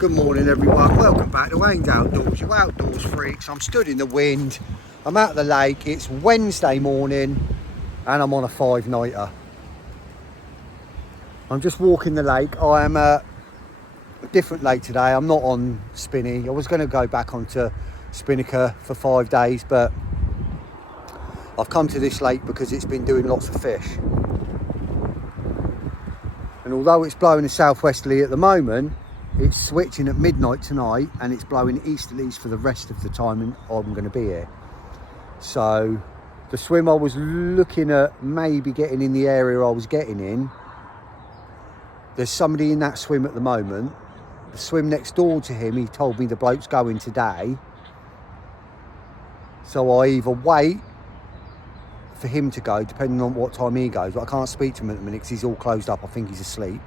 Good morning everyone, welcome back to Wayne's Outdoors, your outdoors freaks. I'm stood in the wind, I'm at the lake, it's Wednesday morning and I'm on a 5-nighter. I'm just walking the lake. I am at a different lake today. I'm not on Spinney. I was going to go back onto Spinnaker for 5 days, but I've come to this lake because it's been doing lots of fish. And although it's blowing a southwesterly at the moment, it's switching at midnight tonight and it's blowing easterlies for the rest of the time I'm going to be here. So the swim I was looking at maybe getting in the area I was getting in, there's somebody in that swim at the moment. The swim next door to him, he told me the bloke's going today. So I either wait for him to go, depending on what time he goes, but I can't speak to him at the minute because he's all closed up. I think he's asleep.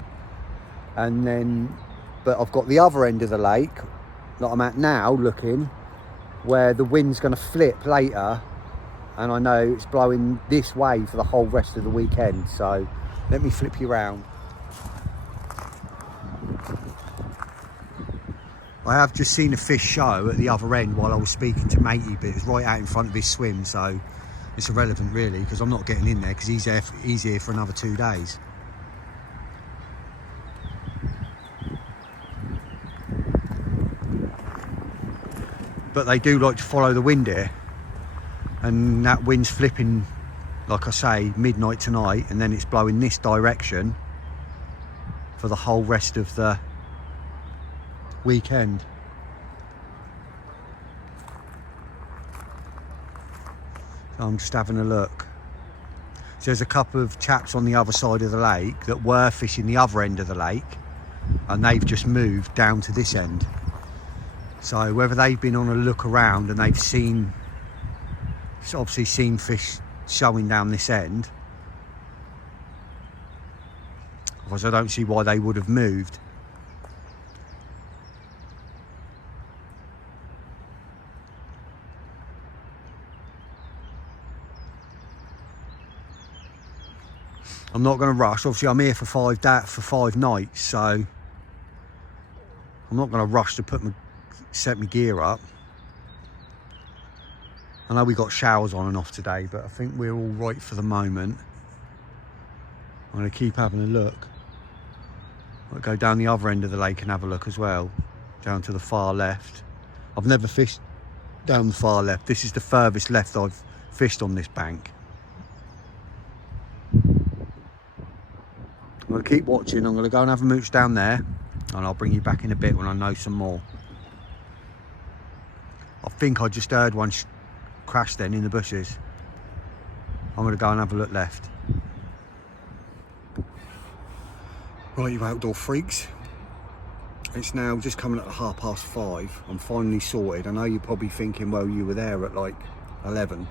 And then, but I've got the other end of the lake that I'm at now looking, where the wind's going to flip later, and I know it's blowing this way for the whole rest of the weekend. So let me flip you around. I have just seen a fish show at the other end while I was speaking to Matey, but it's right out in front of his swim, so it's irrelevant really, because I'm not getting in there because he's here for another 2 days. But they do like to follow the wind here, and that wind's flipping, like I say, midnight tonight, and then it's blowing this direction for the whole rest of the weekend. So I'm just having a look. So there's a couple of chaps on the other side of the lake that were fishing the other end of the lake, and they've just moved down to this end. So whether they've been on a look around and they've obviously seen fish showing down this end, otherwise I don't see why they would have moved. I'm not going to rush. Obviously, I'm here for 5 nights, so I'm not going to rush to set my gear up. I know we got showers on and off today, but I think we're all right for the moment. I'm going to keep having a look. I'll go down the other end of the lake and have a look as well, down to the far left. I've never fished down the far left. This is the furthest left I've fished on this bank. I'm going to keep watching. I'm going to go and have a mooch down there, and I'll bring you back in a bit when I know some more. I think I just heard one crash then in the bushes. I'm going to go and have a look left. Right, you outdoor freaks. It's now just coming at 5:30. I'm finally sorted. I know you're probably thinking, well, you were there at like 11.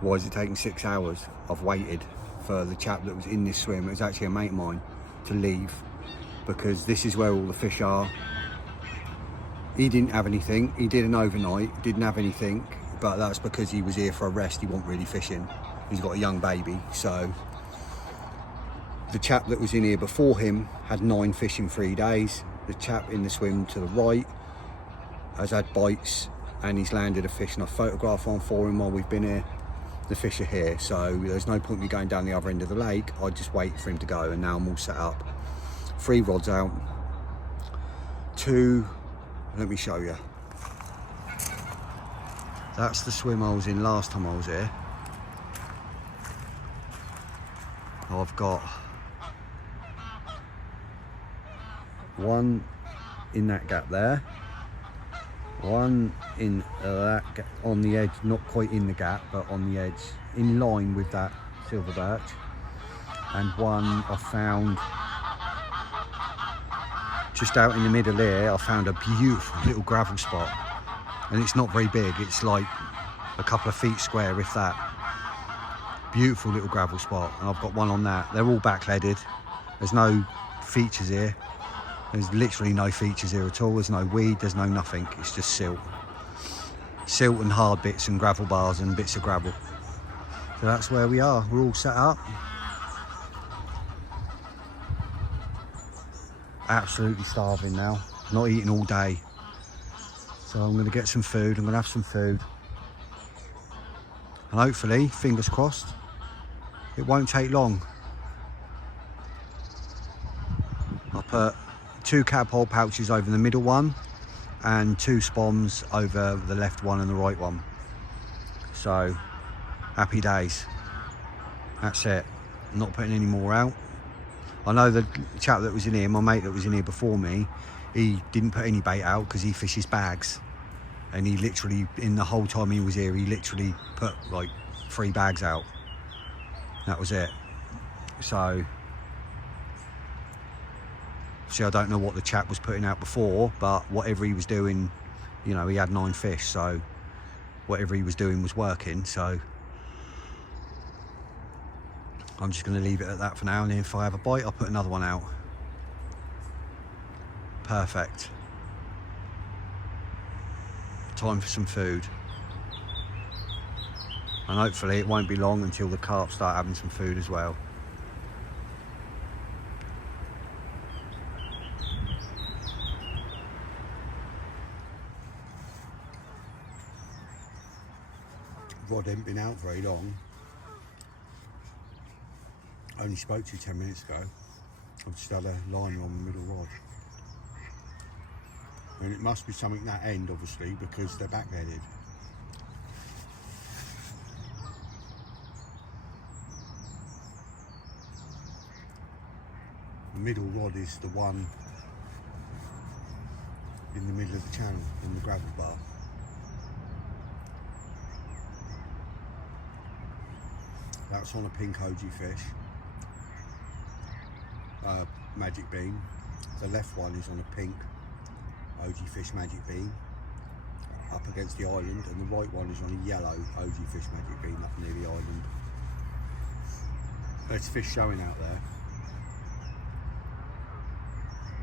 Why is it taking 6 hours? I've waited for the chap that was in this swim. It was actually a mate of mine, to leave, because this is where all the fish are. He didn't have anything. He did an overnight, didn't have anything, but that's because he was here for a rest. He wasn't really fishing. He's got a young baby. So the chap that was in here before him had 9 fish in 3 days. The chap in the swim to the right has had bites and he's landed a fish, and I photographed one for him while we've been here. The fish are here, so there's no point in me going down the other end of the lake. I just wait for him to go, and now I'm all set up. 3 rods out. 2, let me show you. That's the swim I was in last time I was here. I've got 1 in that gap there, 1 in that gap on the edge, not quite in the gap, but on the edge, in line with that silver birch, and 1 I found just out in the middle here. I found a beautiful little gravel spot, and it's not very big, it's like a couple of feet square, if that. Beautiful little gravel spot, and I've got 1 on that. They're all backleaded. There's no features here. There's literally no features here at all. There's no weed, there's no nothing. It's just silt. Silt and hard bits and gravel bars and bits of gravel. So that's where we are. We're all set up. Absolutely starving now. Not eating all day. So I'm going to get some food. I'm going to have some food. And hopefully, fingers crossed, it won't take long. I put 2 Catapult pouches over the middle one and 2 Spoms over the left one and the right one. So, happy days. That's it. I'm not putting any more out. I know the chap that was in here, my mate that was in here before me, he didn't put any bait out because he fishes bags. And he literally, in the whole time he was here, he literally put like 3 bags out. That was it. So, see, I don't know what the chap was putting out before, but whatever he was doing, you know, he had 9 fish, so whatever he was doing was working. So I'm just going to leave it at that for now, and then if I have a bite, I'll put another one out. Perfect. Time for some food. And hopefully it won't be long until the carp start having some food as well. Rod ain't been out very long. I only spoke to you 10 minutes ago. I've just had a liner on the middle rod. And it must be something that end, obviously, because they're back-headed. The middle rod is the one in the middle of the channel, in the gravel bar. That's on a pink OG fish, magic beam. The left one is on a pink OG fish magic beam up against the island, and the right one is on a yellow OG fish magic beam up near the island. There's fish showing out there.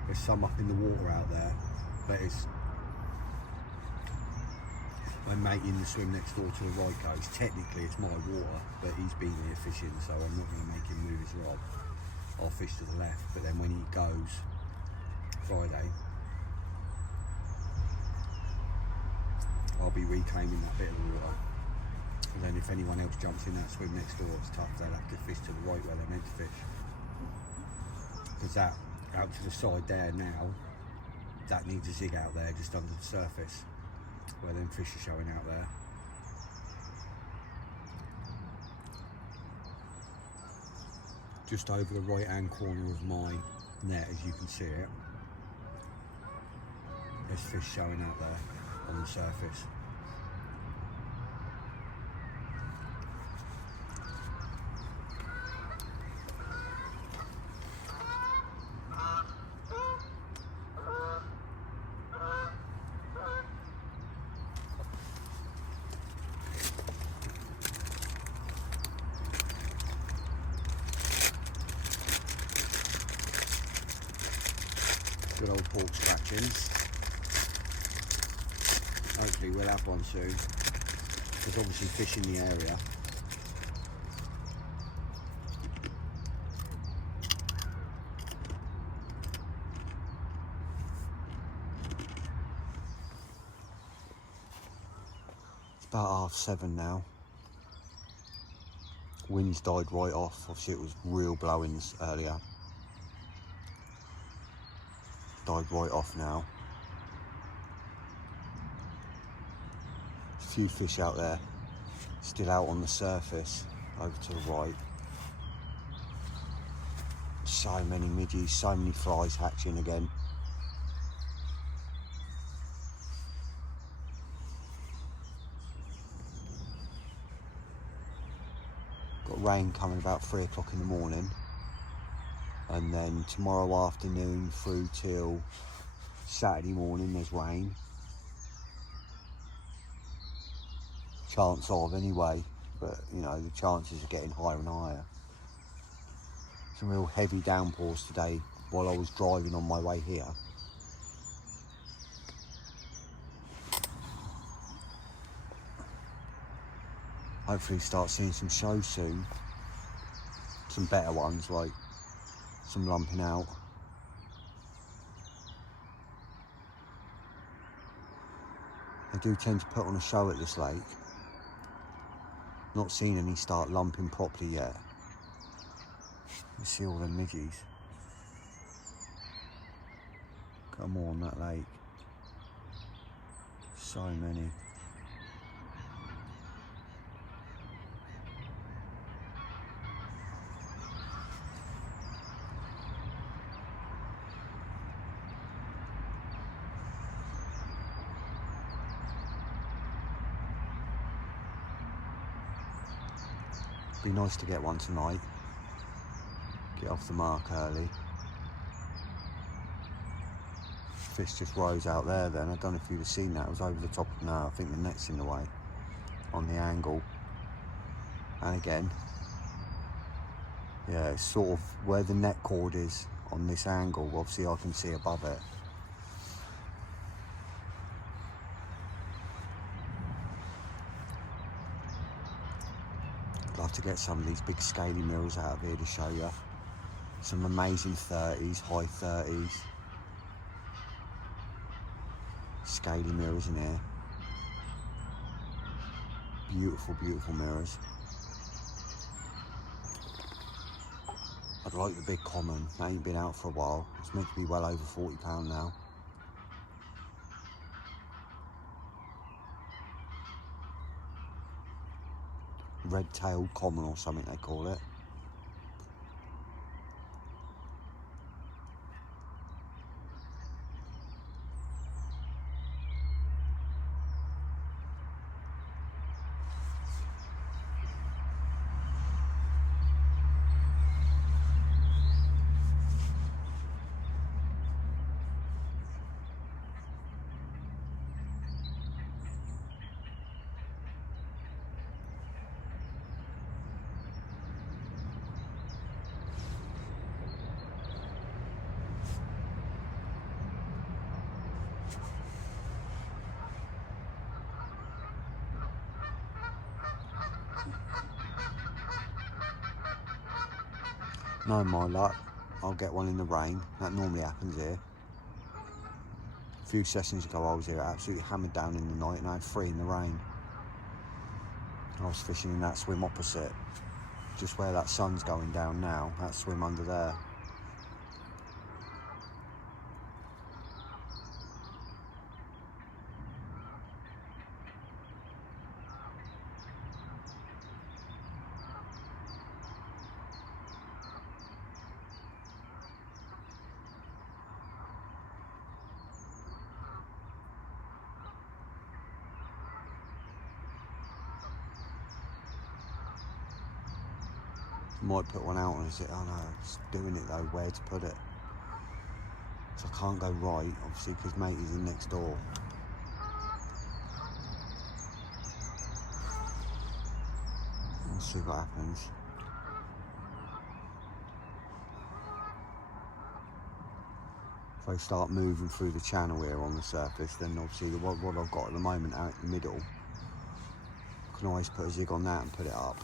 There's some up in the water out there, but it's my mate in the swim next door to the right goes. Technically it's my water, but he's been here fishing, so I'm not going to make him move his rod. I'll fish to the left, but then when he goes Friday, I'll be reclaiming that bit of the water. And then if anyone else jumps in that swim next door, it's tough. They'll have to fish to the right where they're meant to fish. Because that out to the side there now, that needs a zig out there just under the surface where them fish are showing out there. Just over the right hand corner of my net, as you can see it, there's fish showing out there on the surface. Good old pork scratchings. Hopefully we'll have one soon. There's obviously fish in the area. It's about 7:30 now. Wind's died right off. Obviously it was real blowings earlier. Died right off now. A few fish out there, still out on the surface, over to the right. So many midges, so many flies hatching again. Got rain coming about 3 o'clock in the morning. And then tomorrow afternoon through till Saturday morning there's rain. Chance of anyway, but you know, the chances are getting higher and higher. Some real heavy downpours today while I was driving on my way here. Hopefully start seeing some shows soon. Some better ones, like some lumping out. They do tend to put on a show at this lake. Not seen any start lumping properly yet. You see all the midgies. Come on, that lake. So many. Be nice to get one tonight. Get off the mark early. Fish just rose out there then. I don't know if you've seen that. It was over the top. No, I think the net's in the way. On the angle. And again. Yeah, it's sort of where the net cord is on this angle. Obviously I can see above it. I'd love to get some of these big scaly mirrors out of here to show you. Some amazing 30s, high 30s. Scaly mirrors in here. Beautiful, beautiful mirrors. I'd like the big common. That ain't been out for a while. It's meant to be well over £40 now. Red-tailed common or something they call it. No, my luck, I'll get one in the rain. That normally happens here. A few sessions ago I was here absolutely hammered down in the night and I had 3 in the rain. I was fishing in that swim opposite. Just where that sun's going down now, that swim under there. Might put one out and say, oh no, it's doing it though, where to put it. So I can't go right, obviously, because mate is in next door. We'll see what happens. If I start moving through the channel here on the surface, then obviously what I've got at the moment out in the middle, I can always put a jig on that and put it up.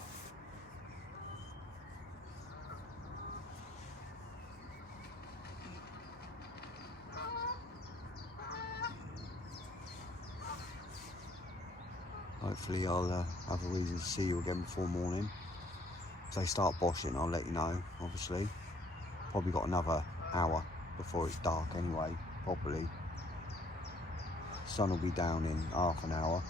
Hopefully I'll have a reason to see you again before morning. If they start boshing, I'll let you know, obviously. Probably got another hour before it's dark anyway, properly. Sun will be down in half an hour.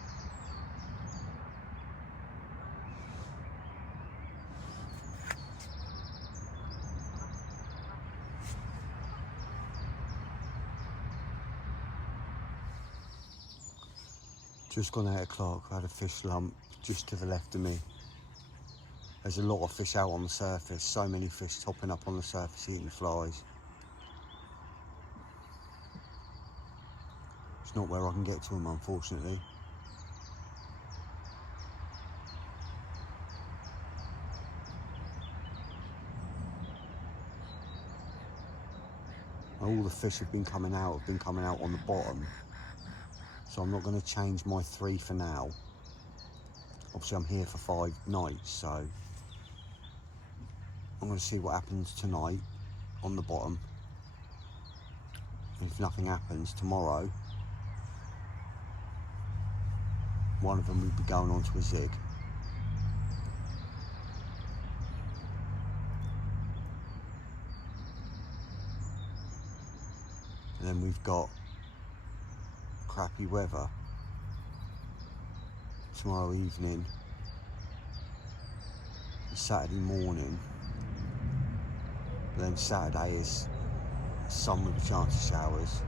Just gone 8 o'clock, I had a fish lump just to the left of me. There's a lot of fish out on the surface, so many fish topping up on the surface eating the flies. It's not where I can get to them, unfortunately. All the fish have been coming out on the bottom. So I'm not going to change my 3 for now. Obviously I'm here for 5 nights, so I'm going to see what happens tonight on the bottom. And if nothing happens tomorrow, one of them would be going on to a zig. And then we've got crappy weather tomorrow evening, Saturday morning, then Saturday is sun with a chance of showers.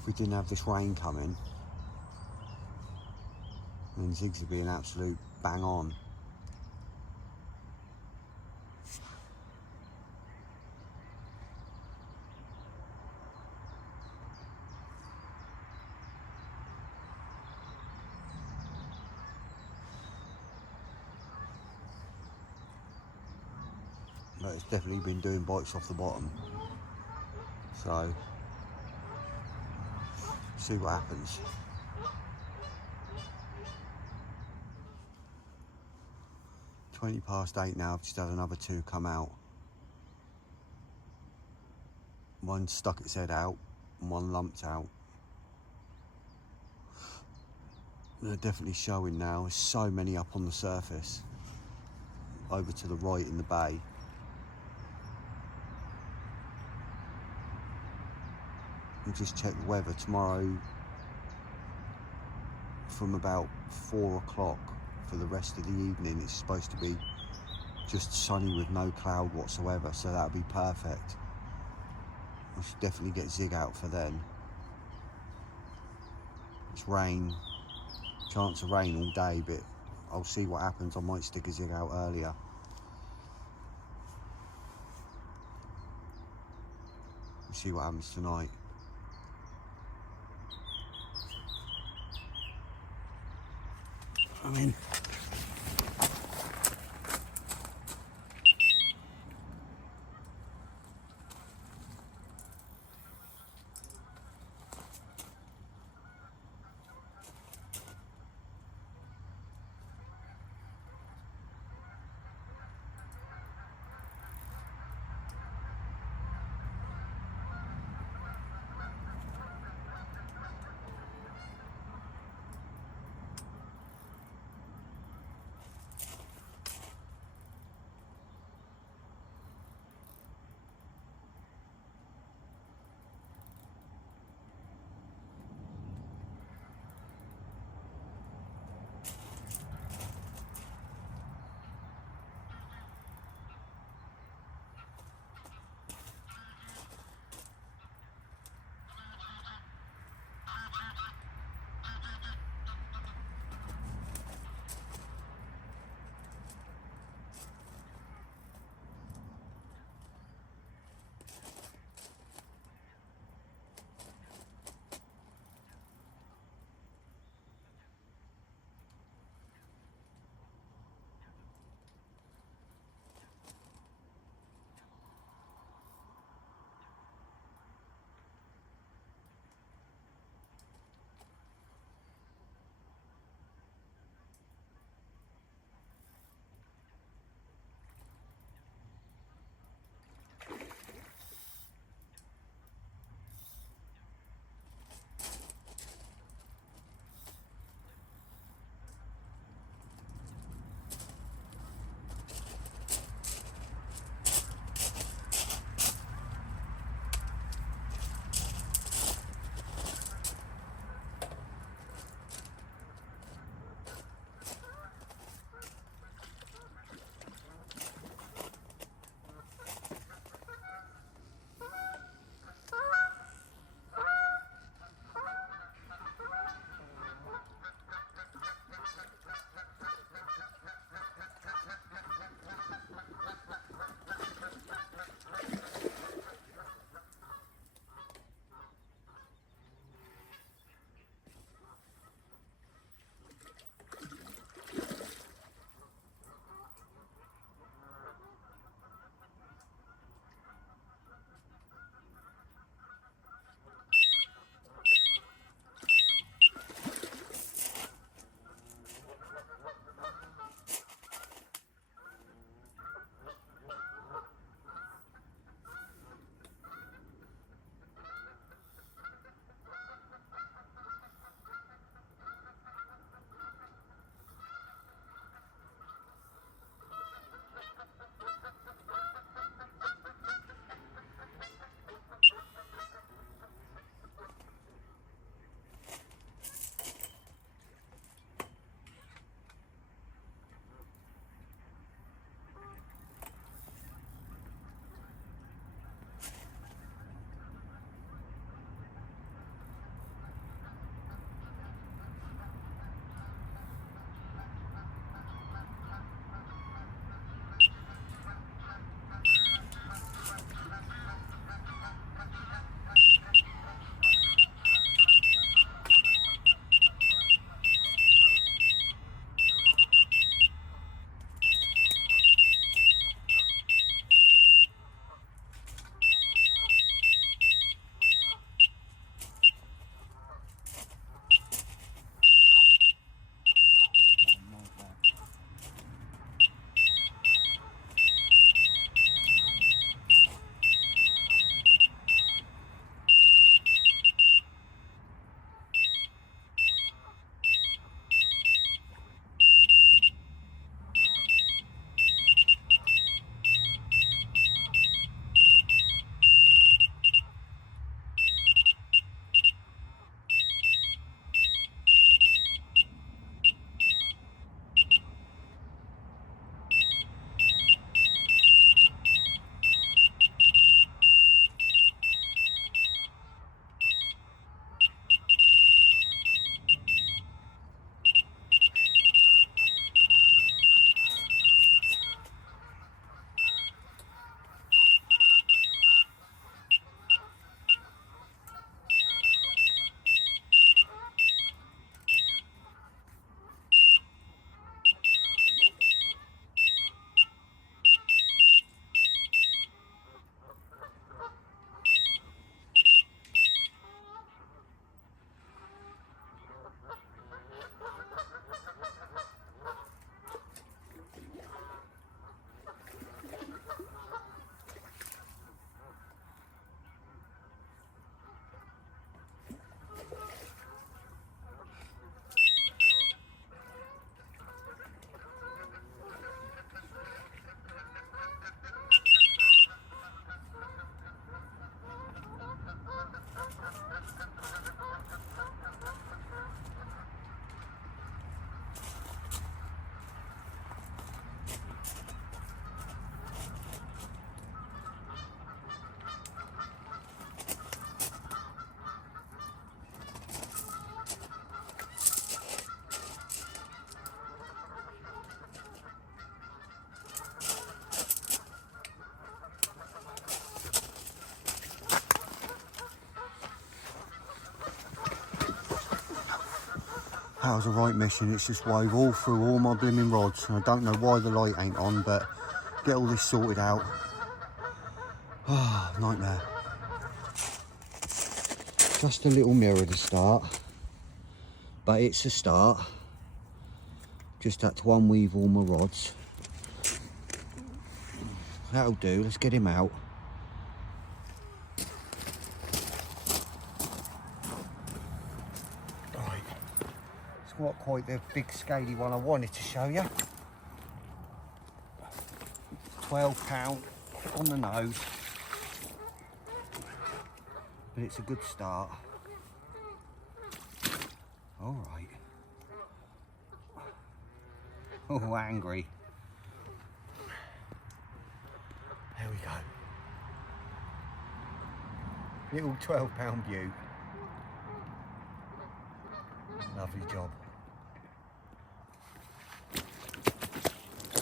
If we didn't have this rain coming, then zigs would be an absolute bang on. But it's definitely been doing bites off the bottom, so see what happens. (20 past 8) now. I've just had another two come out. One stuck its head out and one lumped out. They're definitely showing now. There's so many up on the surface over to the right in the bay. We'll just check the weather tomorrow. From about 4 o'clock for the rest of the evening, it's supposed to be just sunny with no cloud whatsoever, so that'll be perfect. We should definitely get zig out for then. It's rain, chance of rain all day, but I'll see what happens. I might stick a zig out earlier. We'll see what happens tonight. I mean, That was a right mission. It's just wove all through all my blooming rods. And I don't know why the light ain't on, but get all this sorted out. Oh, nightmare. Just a little mirror to start. But it's a start. Just had to unweave all my rods. That'll do. Let's get him out. Right. It's not quite the big scaly one I wanted to show you. £12 on the nose. But it's a good start. All right. Oh, angry. There we go. Little £12 beaut. Lovely job.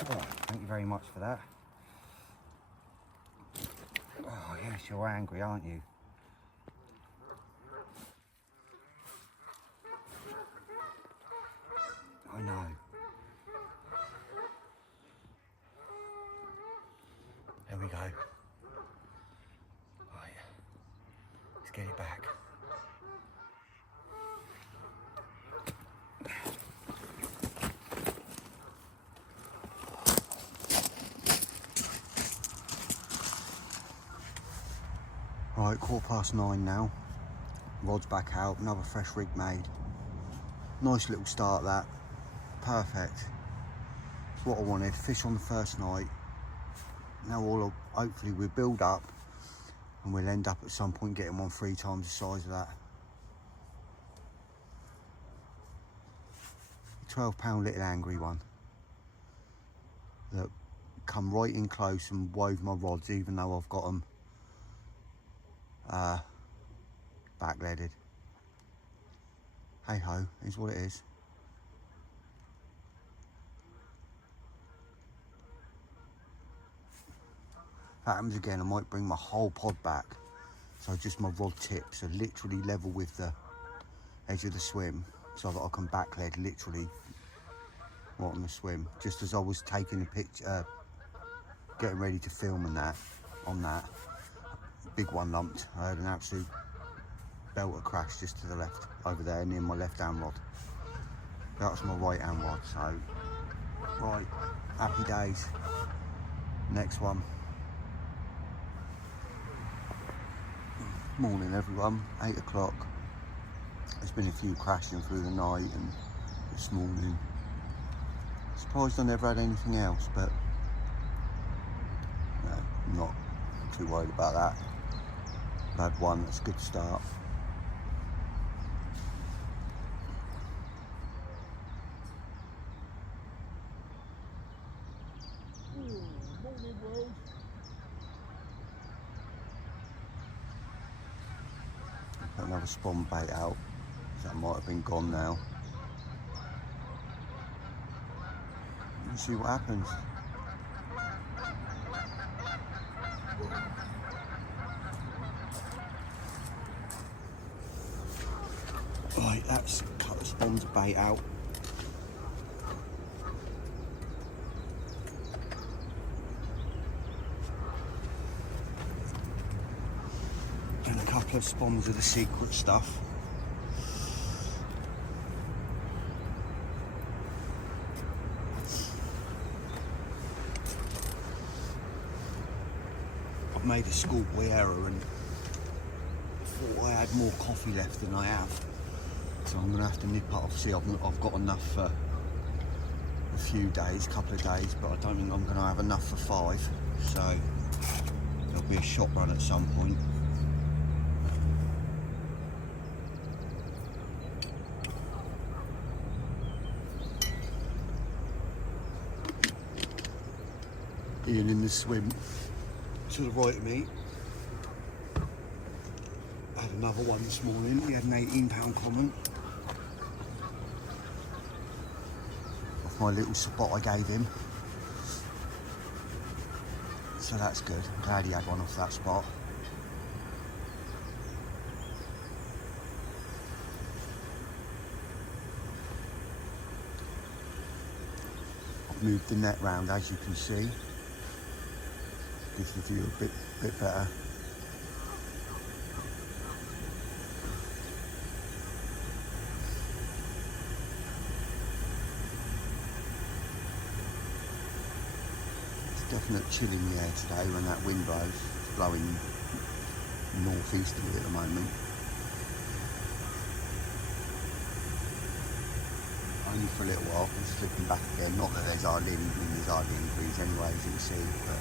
Oh, thank you very much for that. Oh yes, you're angry, aren't you? I know. There we go. Right, let's get it back. Right, 9:15 now. Rod's back out, another fresh rig made. Nice little start that. Perfect. It's what I wanted. Fish on the first night. Now hopefully we'll build up and we'll end up at some point getting one 3 times the size of that. £12 little angry one that come right in close and wove my rods even though I've got them back leaded. Hey ho, is what it is. If that happens again, I might bring my whole pod back. So just my rod tips are literally level with the edge of the swim, so that I can back lead literally right on the swim. Just as I was taking a picture, getting ready to film and that, on that, big one lumped. I had an absolute belter crash just to the left, over there near my left hand rod. That was my right hand rod, so, right, happy days. Next one. Morning everyone, 8 o'clock. There's been a few crashing through the night and this morning. Surprised I never had anything else, but no, I'm not too worried about that. I've had one, that's a good start. Morning world. Put another spawn bait out. That might have been gone now. Let's see what happens. Right, that's a couple of spawns of bait out. And a couple of spawns of the secret stuff. I've made a schoolboy error and thought I had more coffee left than I have. So I'm going to have to nip it off. See, I've got enough for a few days, couple of days, but I don't think I'm going to have enough for 5. So there'll be a shot run at some point. Ian in the swim to the right of me. I had another one this morning. He had an £18 common off my little spot I gave him. So that's good. I'm glad he had one off that spot. Move the net round, as you can see. Gives the view a bit better. It's definite chill in the air today when that wind blows. It's blowing northeasterly at the moment. Only for a little while, it's flipping back again. Not that there's hardly any breeze anyway, as you can see, but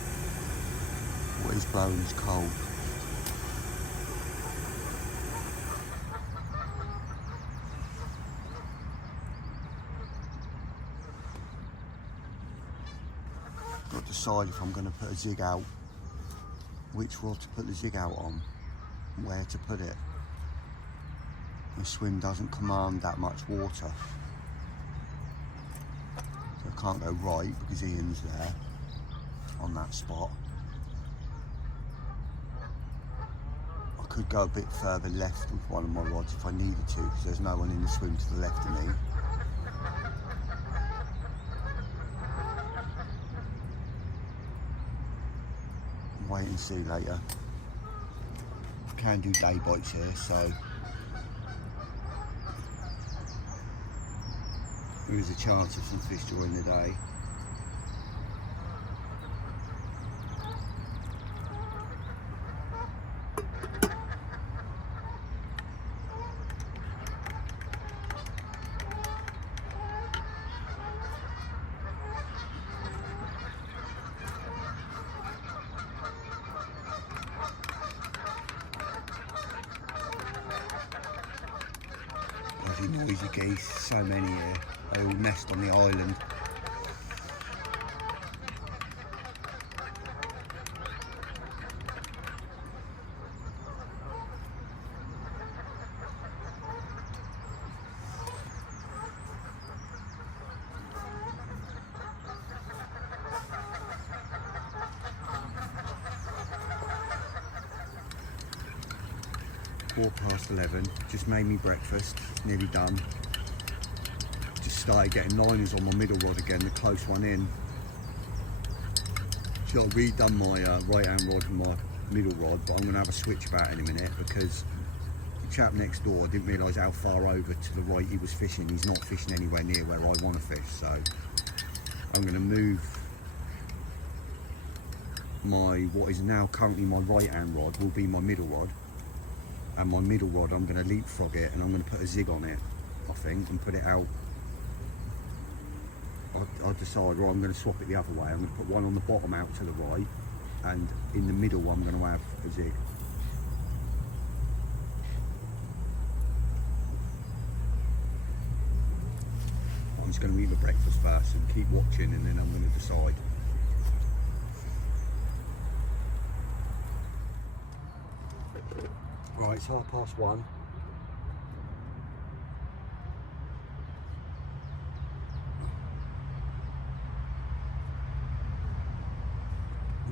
what is blowing is cold. Got to decide if I'm going to put a zig out, which rod to put the zig out on, where to put it. The swim doesn't command that much water. I can't go right because Ian's there on that spot. I could go a bit further left with one of my rods if I needed to, because there's no one in the swim to the left of me. Wait and see later. I can do day bites here, so there is a chance of some fish during the day. Bloody noisy geese, so many here. They all nest on the island. Past 11, just made me breakfast, nearly done. Just started getting liners on my middle rod again, the close one in. So I've redone my right hand rod and my middle rod, but I'm going to have a switch about in a minute because the chap next door, I didn't realise how far over to the right he was fishing. He's not fishing anywhere near where I want to fish, so I'm going to move my, what is now currently my right hand rod, will be my middle rod. And my middle rod, I'm going to leapfrog it and I'm going to put a zig on it, I think, and put it out. I'll decide, or I'm going to swap it the other way. I'm going to put one on the bottom out to the right, and in the middle I'm going to have a zig. I'm just going to eat my breakfast first and keep watching, and then I'm going to decide. Right, it's 1:30.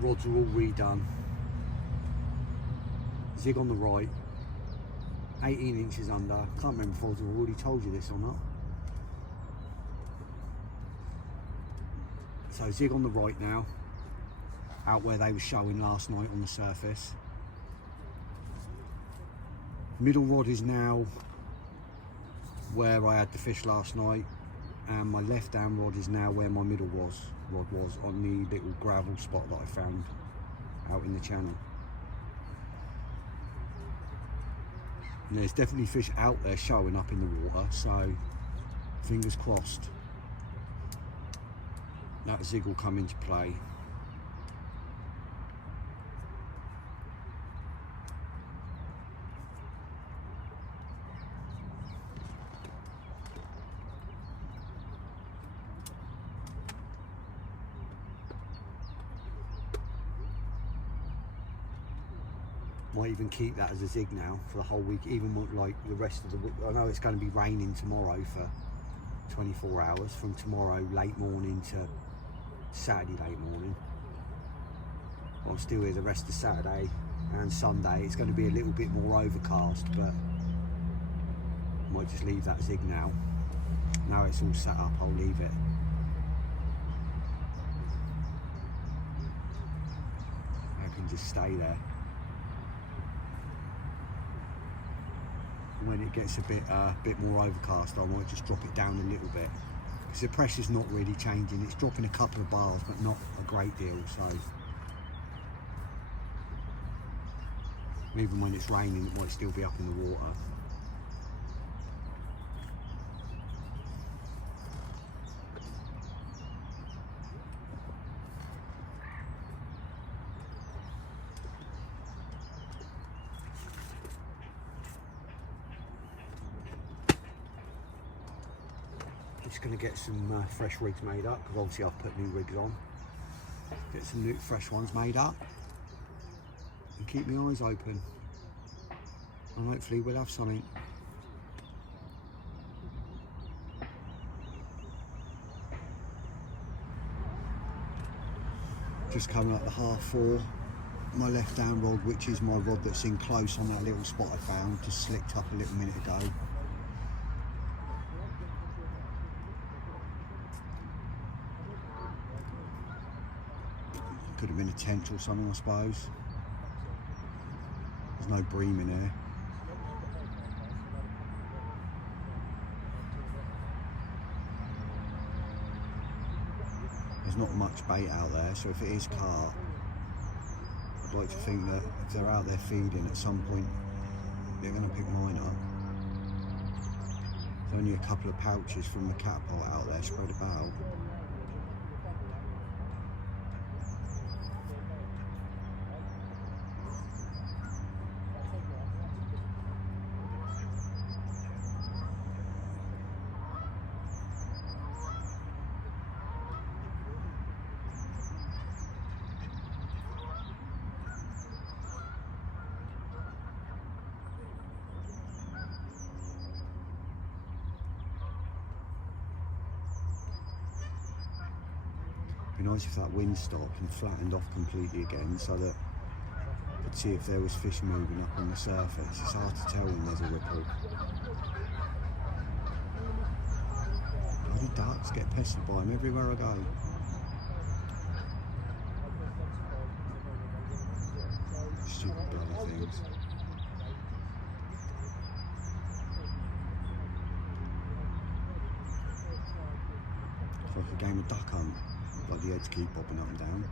Rods are all redone. Zig on the right, 18 inches under. Can't remember if I've already told you this or not. So zig on the right now, out where they were showing last night on the surface. Middle rod is now where I had the fish last night, and my left hand rod is now where my middle rod was on the little gravel spot that I found out in the channel. And there's definitely fish out there showing up in the water, so fingers crossed that zig will come into play. Might even keep that as a zig now for the whole week, even like the rest of the week. I know it's going to be raining tomorrow for 24 hours, from tomorrow late morning to Saturday late morning. I'll still here the rest of Saturday and Sunday. It's going to be a little bit more overcast, but I might just leave that zig now. Now it's all set up, I'll leave it. can just stay there. And when it gets a bit more overcast, I might just drop it down a little bit, because the pressure's not really changing. It's dropping a couple of bars, but not a great deal. So even when it's raining, it might still be up in the water. Just going to get some fresh rigs made up, because obviously I've put new rigs on. Get some new fresh ones made up and keep my eyes open, and hopefully we'll have something. Just coming up the half-4, my left hand rod, which is my rod that's in close on that little spot I found, just slicked up a little minute ago. Could have been a tent or something, I suppose. There's no bream in here. There's not much bait out there, so if it is carp, I'd like to think that if they're out there feeding, at some point they're going to pick mine up. There's only a couple of pouches from the catapult out there spread about. Be nice if that wind stopped and flattened off completely again, so that I could see if there was fish moving up on the surface. It's hard to tell when there's a ripple. Bloody ducks, get pestered by them everywhere I go. Stupid bloody things. It's like a game of duck hunt. Bloody heads keep popping up and down.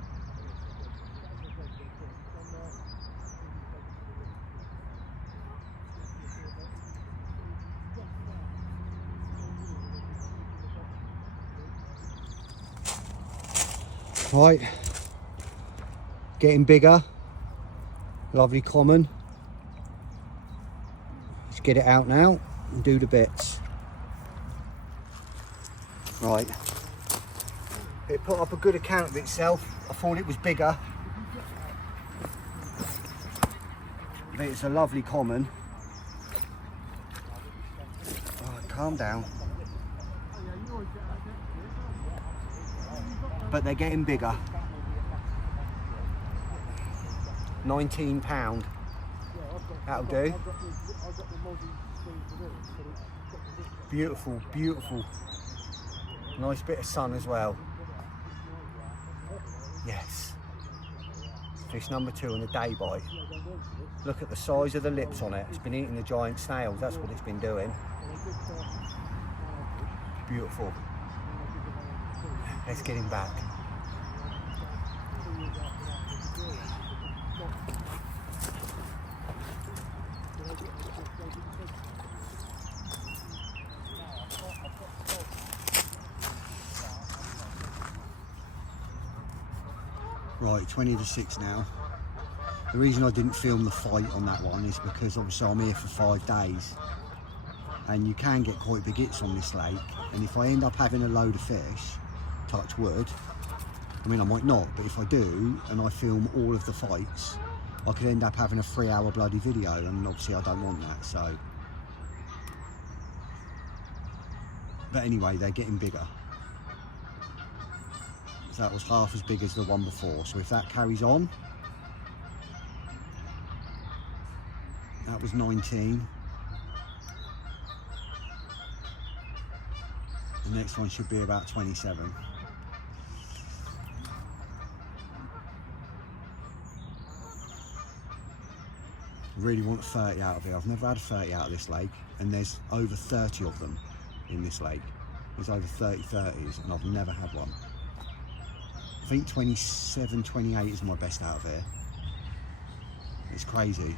Right, getting bigger. Lovely common. Let's get it out now and do the bits. Right. It put up a good account of itself. I thought it was bigger, but it's a lovely common. Oh, calm down. But they're getting bigger. £19. That'll do. Beautiful, beautiful. Nice bit of sun as well. Yes. Fish number 2 on the day bite. Look at the size of the lips on it. It's been eating the giant snails. That's what it's been doing. Beautiful. Let's get him back. Right, 20 to 6 now. The reason I didn't film the fight on that one is because obviously I'm here for 5 days and you can get quite big hits on this lake, and if I end up having a load of fish, touch wood, I mean I might not, but if I do and I film all of the fights, I could end up having a 3-hour bloody video, and obviously I don't want that. So, but anyway, they're getting bigger. So that was half as big as the one before, so if that carries on, that was 19. The next one should be about 27. Really want a 30 out of here. I've never had a 30 out of this lake, and there's over 30 of them in this lake. There's over 30 30s, and I've never had one. I think 27, 28 is my best out of here. It's crazy.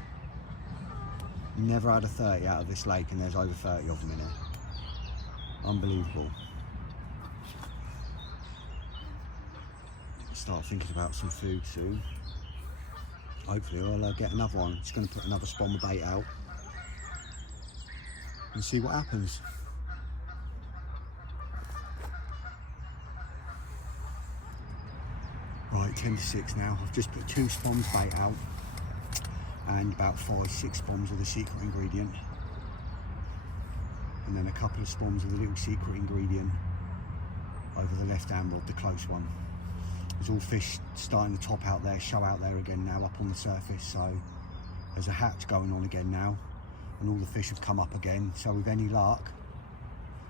Never had a 30 out of this lake, and there's over 30 of them in it. Unbelievable. Start thinking about some food soon. Hopefully I'll get another one. Just going to put another spommer bait out and see what happens. Right, 10 to 6 now. I've just put 2 spoms bait out and about 5, 6 spoms of the secret ingredient, and then a couple of spoms of the little secret ingredient over the left hand rod, the close one. There's all fish starting to top out there, show out there again now, up on the surface. So there's a hatch going on again now, and all the fish have come up again. So with any luck,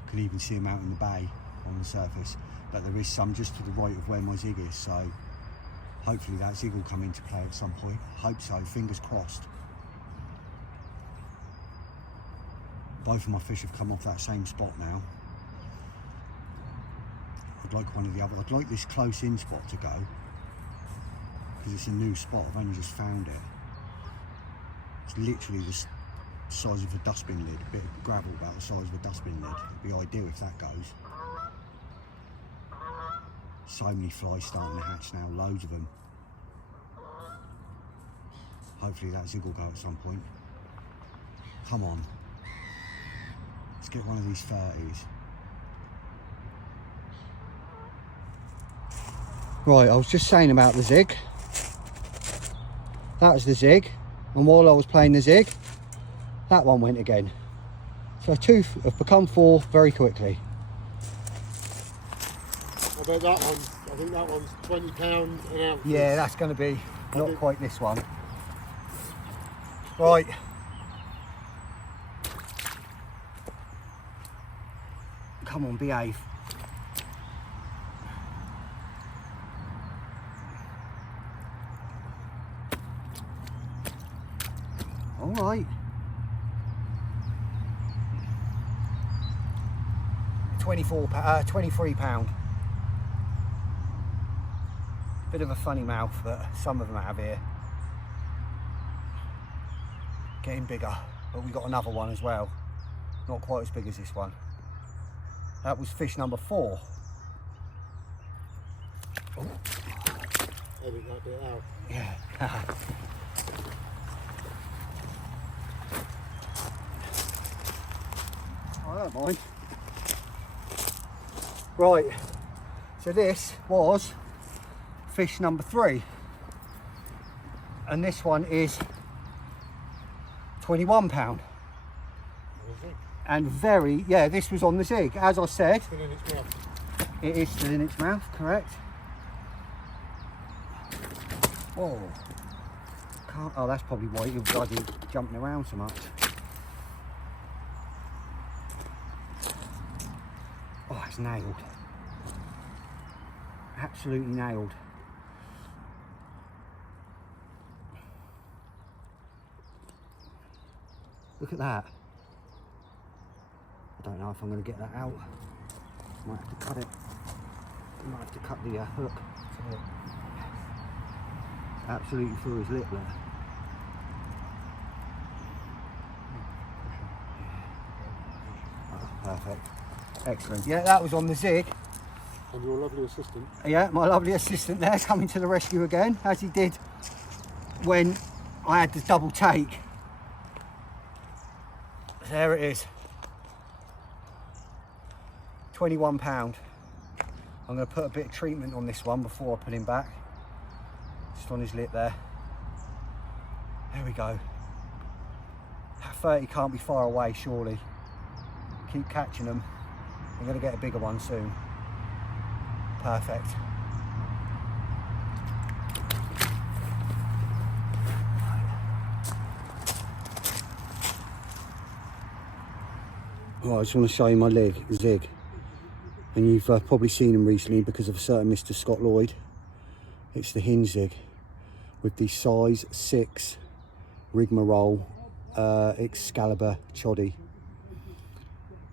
can even see them out in the bay on the surface. But there is some just to the right of where my zig is. So hopefully that zig will come into play at some point. Hope so, fingers crossed. Both of my fish have come off that same spot now. I'd like one of the other. I'd like this close in spot to go, because it's a new spot. I've only just found it. It's literally the size of a dustbin lid, a bit of gravel about the size of a dustbin lid. It'd be ideal if that goes. So many flies starting to hatch now, loads of them. Hopefully that zig will go at some point. Come on. Let's get one of these 30s. Right, I was just saying about the zig. That was the zig, and while I was playing the zig, that one went again. So 2 have become 4 very quickly. I bet that one, I think that one's £20 an ounce. Yeah, that's going to be not quite this one. Right. Come on, behave. All right. 23 pound. Bit of a funny mouth that some of them have here. Getting bigger, but we got another one as well. Not quite as big as this one. That was fish number 4. Oh. Edit that bit out. Yeah. I don't mind. Right, so this was fish number 3, and this one is £21. And very, yeah, this was on the zig, as I said. Still in its mouth. It is still in its mouth, correct. Whoa. Can't, oh, that's probably why you're bloody jumping around so much. Oh, it's nailed. Absolutely nailed. Look at that. I don't know if I'm going to get that out. Might have to cut it. Might have to cut the hook. Absolutely through his lip there. Oh, perfect. Excellent. Yeah, that was on the zig. And your lovely assistant. Yeah, my lovely assistant there's coming to the rescue again, as he did when I had the double take. There it is. £21. I'm going to put a bit of treatment on this one before I put him back. Just on his lip there. There we go. That 30 can't be far away, surely. Keep catching them. I'm going to get a bigger one soon. Perfect. Right, I just want to show you my zig. And you've probably seen him recently because of a certain Mr. Scott Lloyd. It's the hinge zig with the size 6 rigmarole Excalibur choddy.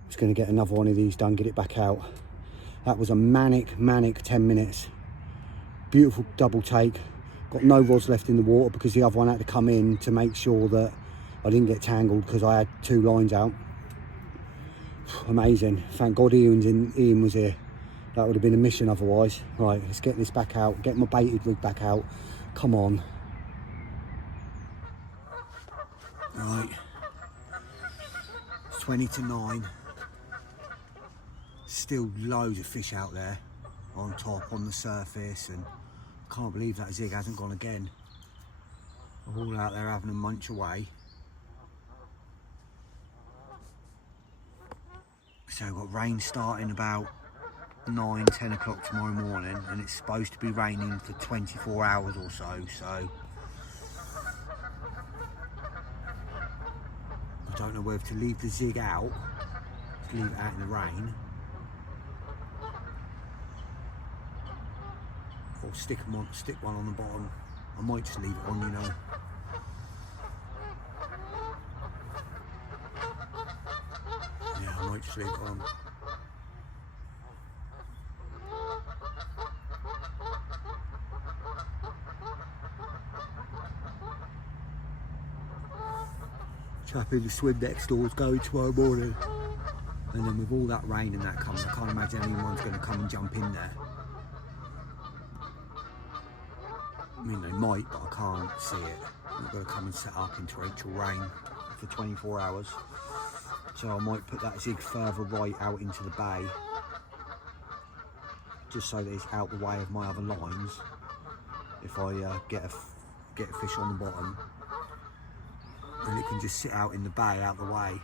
Just going to get another one of these done, get it back out. That was a manic 10 minutes. Beautiful double take. Got no rods left in the water because the other one had to come in to make sure that I didn't get tangled because I had 2 lines out. Amazing. Thank God Ian was here. That would have been a mission otherwise. Right, let's get this back out, get my baited rig back out. Come on. Right. It's 20 to 9. Still loads of fish out there on top, on the surface, and I can't believe that zig hasn't gone again. They're all out there having a munch away. So we've got rain starting about 9-10 o'clock tomorrow morning, and it's supposed to be raining for 24 hours or so. I don't know whether to leave the zig out, to leave it out in the rain, or stick one on the bottom. I might just leave it on, you know. Yeah, I might just leave it on. Chap in the swim next door is going tomorrow morning, and then with all that rain and that coming, I can't imagine anyone's going to come and jump in there. I mean, they might, but I can't see it. I'm not going to come and set up in torrential rain for 24 hours. So I might put that zig further right out into the bay, just so that it's out the way of my other lines. If I get a fish on the bottom, then it can just sit out in the bay, out the way.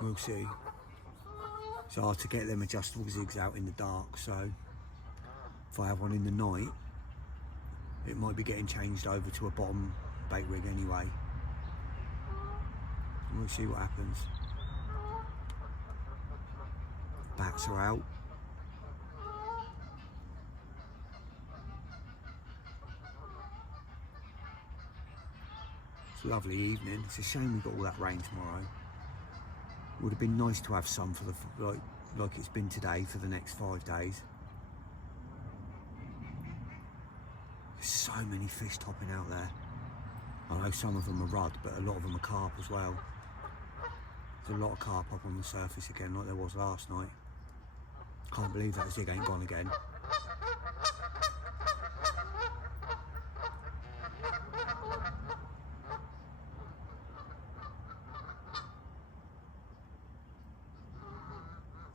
We'll see. It's hard to get them adjustable zigs out in the dark, so if I have one in the night, it might be getting changed over to a bottom bait rig anyway. And we'll see what happens. Bats are out. It's a lovely evening. It's a shame we've got all that rain tomorrow. Would have been nice to have some for the like it's been today for the next 5 days. There's so many fish topping out there. I know some of them are rudd, but a lot of them are carp as well. There's a lot of carp up on the surface again, like there was last night. Can't believe that zig ain't gone again.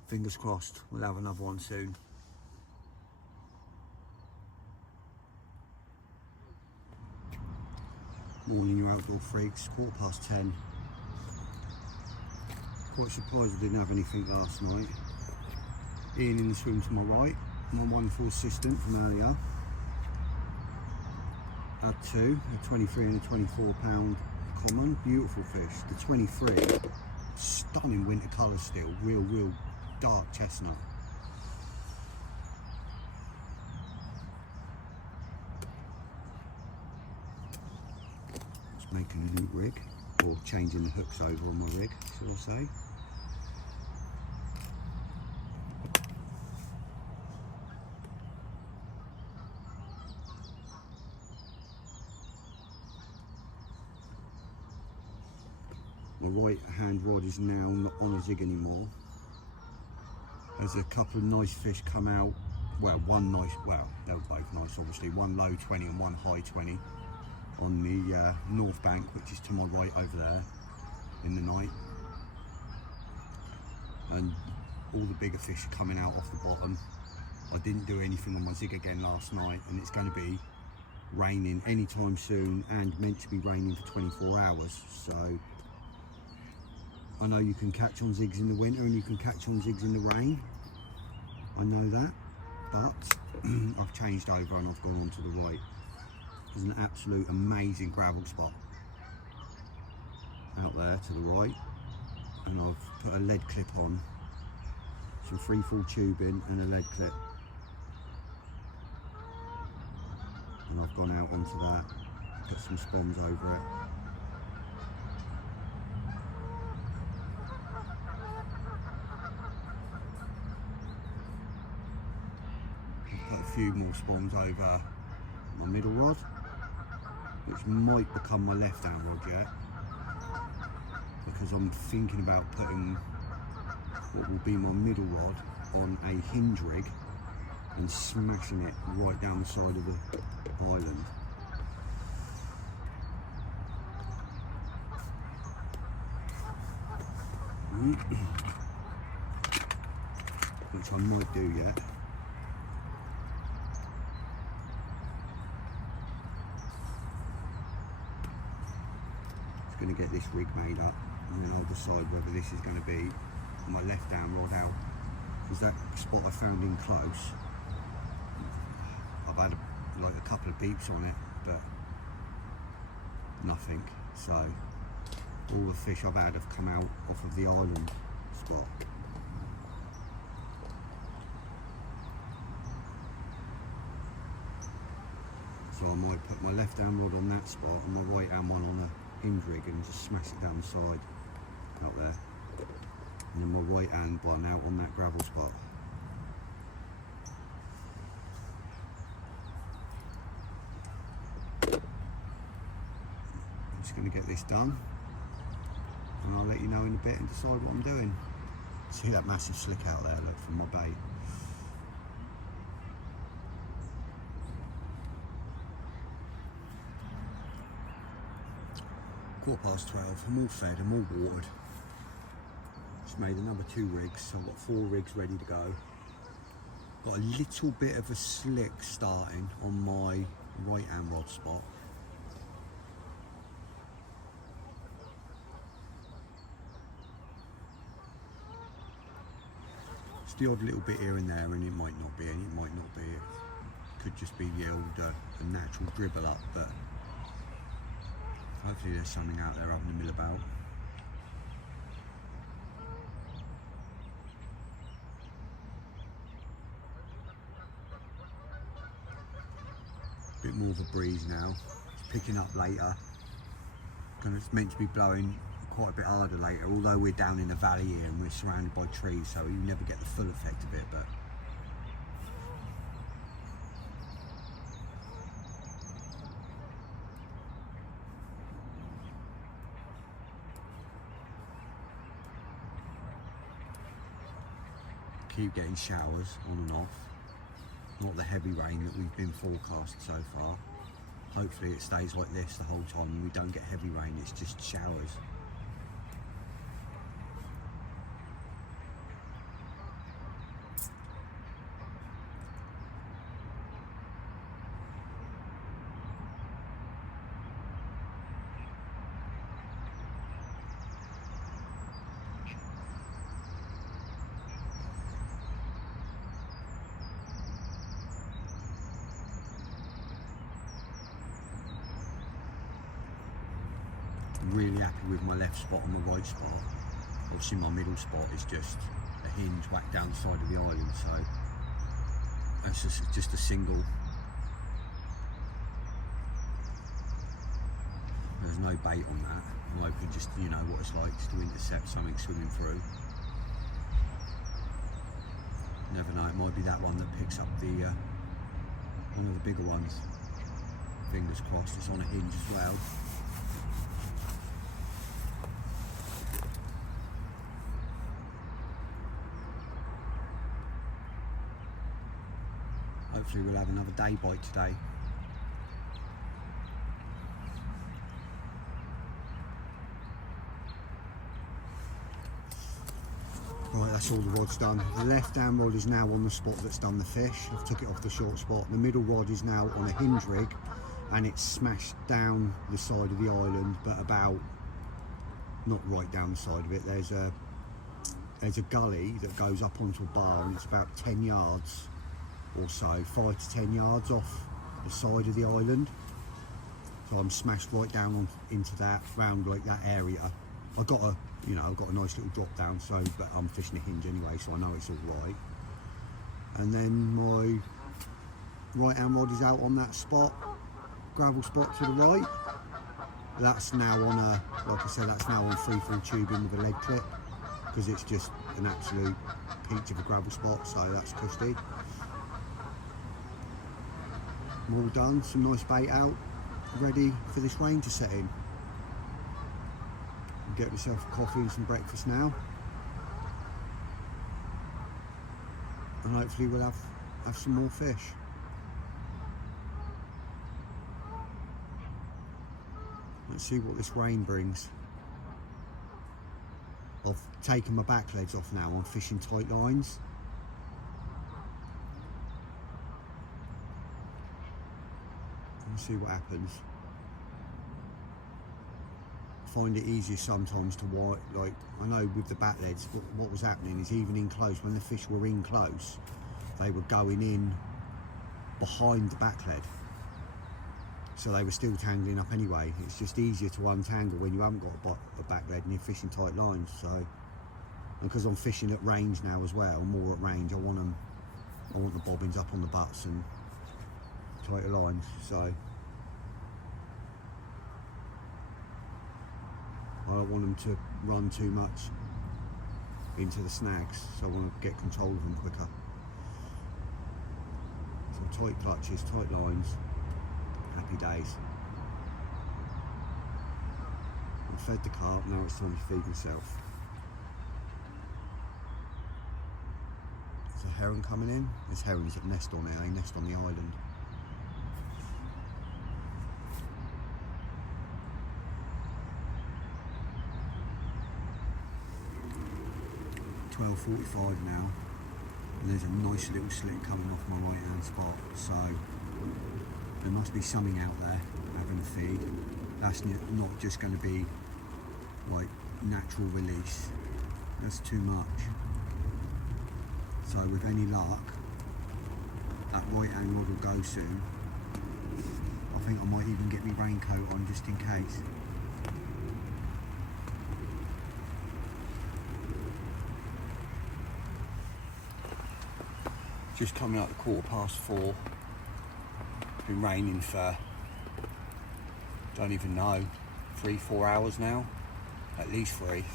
Fingers crossed, we'll have another one soon. Morning, you outdoor freaks, 10:15. Quite surprised I didn't have anything last night. Ian in the swim to my right, my wonderful assistant from earlier. Had 2, a 23 and a 24 pound common, beautiful fish. The 23, stunning winter colour still, real dark chestnut. Just making a new rig, or changing the hooks over on my rig, shall I say. My right hand rod is now not on a zig anymore. There's a couple of nice fish come out. Well, one nice, well, they were both nice obviously. One low 20 and one high 20 on the north bank, which is to my right over there in the night. And all the bigger fish are coming out off the bottom. I didn't do anything on my zig again last night, and it's going to be raining anytime soon and meant to be raining for 24 hours. So I know you can catch on zigs in the winter and you can catch on zigs in the rain. I know that, but I've changed over and I've gone on to the right. There's an absolute amazing gravel spot out there to the right, and I've put a lead clip on, some free fall tubing and a lead clip. and I've gone out onto that, put some spawns over it. Put a few more spawns over my middle rod, which might become my left hand rod yet, because I'm thinking about putting what will be my middle rod on a hinge rig and smashing it right down the side of the island. Which I might do yet. Going to get this rig made up, and then I'll decide whether this is going to be my left hand rod out, because that spot I found in close, I've had like a couple of beeps on it but nothing, so all the fish I've had have come out off of the island spot. So I might put my left hand rod on that spot and my right hand one on the hinge rig and just smash it down the side out there, and then my right hand one out on that gravel spot. I'm just going to get this done and I'll let you know in a bit and decide what I'm doing. See that massive slick out there, look, from my bait. £12:15, I'm all fed, I'm all watered. Just made another 2 rigs, so I've got 4 rigs ready to go. Got a little bit of a slick starting on my right hand rod spot. It's the odd little bit here and there, and it might not be, and it might not be. It could just be the old the natural dribble up, but hopefully there's something out there having a mill about. Bit more of a breeze now. It's picking up later. And it's meant to be blowing quite a bit harder later, although we're down in a valley here and we're surrounded by trees, so you never get the full effect of it, but keep getting showers on and off. Not the heavy rain that we've been forecast so far. Hopefully it stays like this the whole time and we don't get heavy rain, it's just showers. I'm really happy with my left spot and my right spot. Obviously my middle spot is just a hinge whacked down the side of the island, so it's just a single. There's no bait on that. I'm hoping just, you know, what it's like just to intercept something swimming through. Never know, it might be that one that picks up the one of the bigger ones. Fingers crossed, it's on a hinge as well. Hopefully we'll have another day bite today. Right, that's all the rod's done. The left hand rod is now on the spot that's done the fish. I've took it off the short spot. The middle rod is now on a hinge rig and it's smashed down the side of the island, but about, not right down the side of it, there's a gully that goes up onto a bar and it's about 10 yards or so, 5 to 10 yards off the side of the island. So I'm smashed right down into that, round like that area. I've got a nice little drop down, so, but I'm fishing a hinge anyway, so I know it's all right. And then my right hand rod is out on that spot, gravel spot to the right. That's now on a, like I said, that's now on free-fall tubing with a lead clip, because it's just an absolute peach of a gravel spot, so that's cushy. I'm all done, some nice bait out, ready for this rain to set in. I'll get myself a coffee and some breakfast now, and hopefully we'll have some more fish. Let's see what this rain brings. I've taken my back leads off now, I'm fishing tight lines. Let's see what happens. I find it easier sometimes to like, I know with the back leads, what was happening is even in close, when the fish were in close, they were going in behind the back lead. So they were still tangling up anyway. It's just easier to untangle when you haven't got a back lead and you're fishing tight lines. So, because I'm fishing at range now as well, more at range, I want the bobbins up on the butts and tighter lines. So I don't want them to run too much into the snags, so I want to get control of them quicker. So tight clutches, tight lines, happy days. I fed the carp, now it's time to feed myself. There's a heron coming in. There's herons that nest on here, they nest on the island. .45 now, and there's a nice little slit coming off my right hand spot, so there must be something out there having a feed. That's not just going to be like natural release, that's too much. So with any luck, that right hand rod will go soon. I think I might even get my raincoat on just in case. Just coming up to 4:15. It's been raining for, don't even know, 3-4 hours now, at least 3.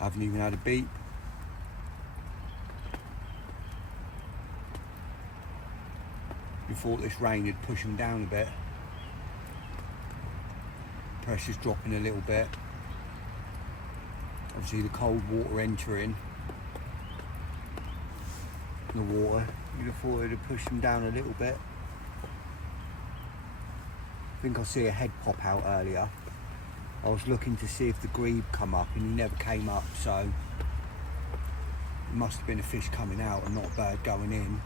I haven't even had a beat. We thought this rain would push them down a bit. Pressure's dropping a little bit. Obviously the cold water entering the water, you'd have thought it would push them down a little bit. I think I see a head pop out earlier. I was looking to see if the grebe come up and he never came up, so it must have been a fish coming out and not a bird going in.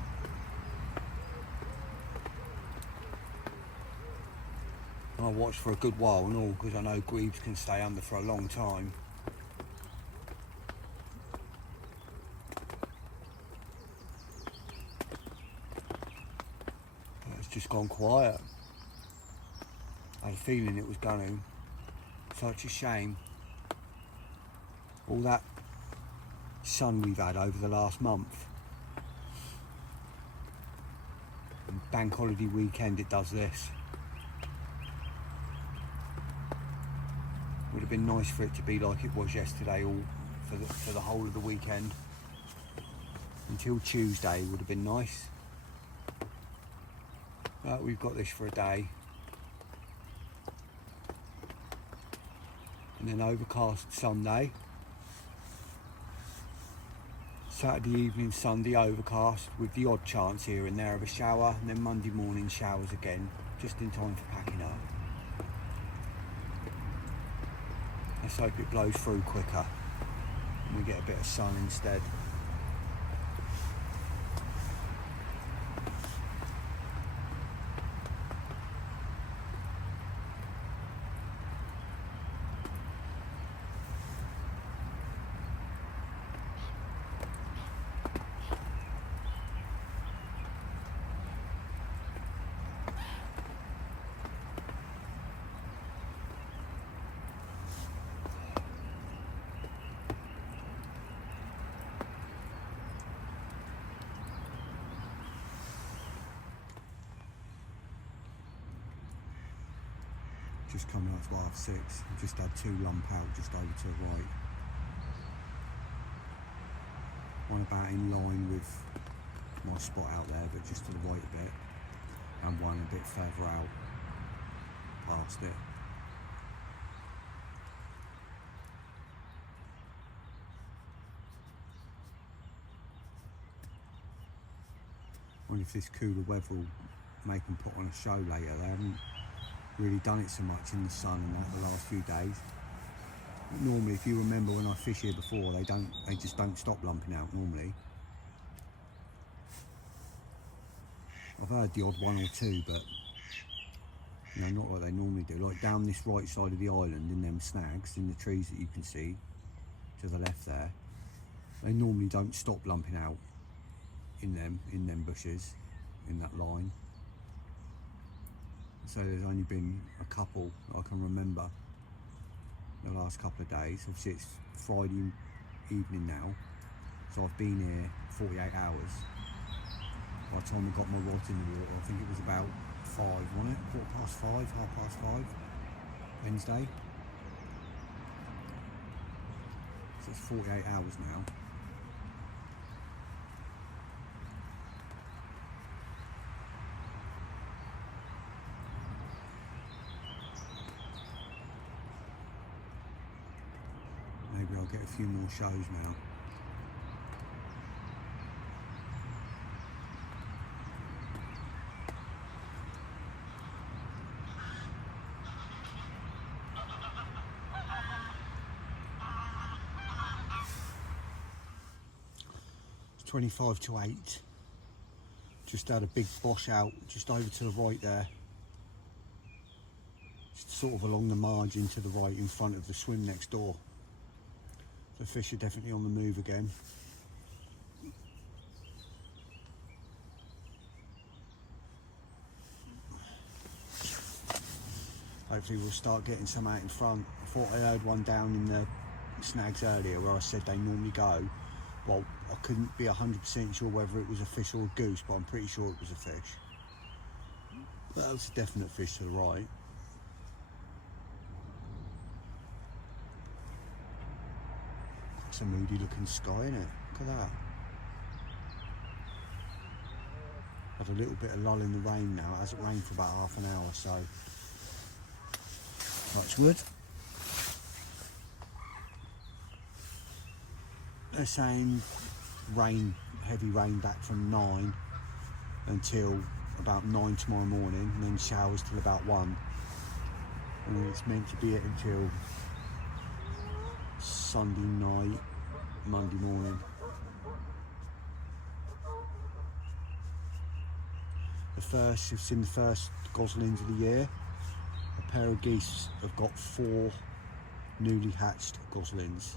I watched for a good while and all, because I know grebes can stay under for a long time. But it's just gone quiet. I had a feeling it was going to. Such a shame. All that sun we've had over the last month. And bank holiday weekend it does this. Would have been nice for it to be like it was yesterday, all for the whole of the weekend. Until Tuesday would have been nice. But we've got this for a day. And then overcast Sunday. Saturday evening, Sunday overcast with the odd chance here and there of a shower, and then Monday morning showers again, just in time for packing up. Let's hope it blows through quicker and we get a bit of sun instead. Just coming out to half 6. I've just had 2 lump out just over to the right. One about in line with my spot out there, but just to the right a bit, and one a bit further out past it. I wonder if this cooler weather will make them put on a show later. They haven't really done it so much in the sun and that the last few days. Normally, if you remember when I fish here before, they just don't stop lumping out normally. I've heard the odd one or two, but you know, not like they normally do. Like down this right side of the island in them snags, in the trees that you can see to the left there, they normally don't stop lumping out in them bushes, in that line. So there's only been a couple I can remember the last couple of days. Obviously it's Friday evening now, so I've been here 48 hours. By the time I got my rod in the water, I think it was about 5, wasn't it? 5:15, 5:30, Wednesday. So it's 48 hours now. Maybe I'll get a few more shows now. It's 25 to 8. Just had a big bosh out just over to the right there. Just sort of along the margin to the right in front of the swim next door. The fish are definitely on the move again. Hopefully we'll start getting some out in front. I thought I heard one down in the snags earlier where I said they normally go. Well, I couldn't be 100% sure whether it was a fish or a goose, but I'm pretty sure it was a fish. That was a definite fish to the right. It's a moody looking sky, isn't it? Look at that. Had a little bit of lull in the rain now. It hasn't rained for about half an hour, so touch wood. They're saying rain, heavy rain back from 9 until about 9 tomorrow morning, and then showers till about 1. And it's meant to be it until Sunday night, Monday morning. It's in the first goslings of the year. A pair of geese have got 4 newly hatched goslings.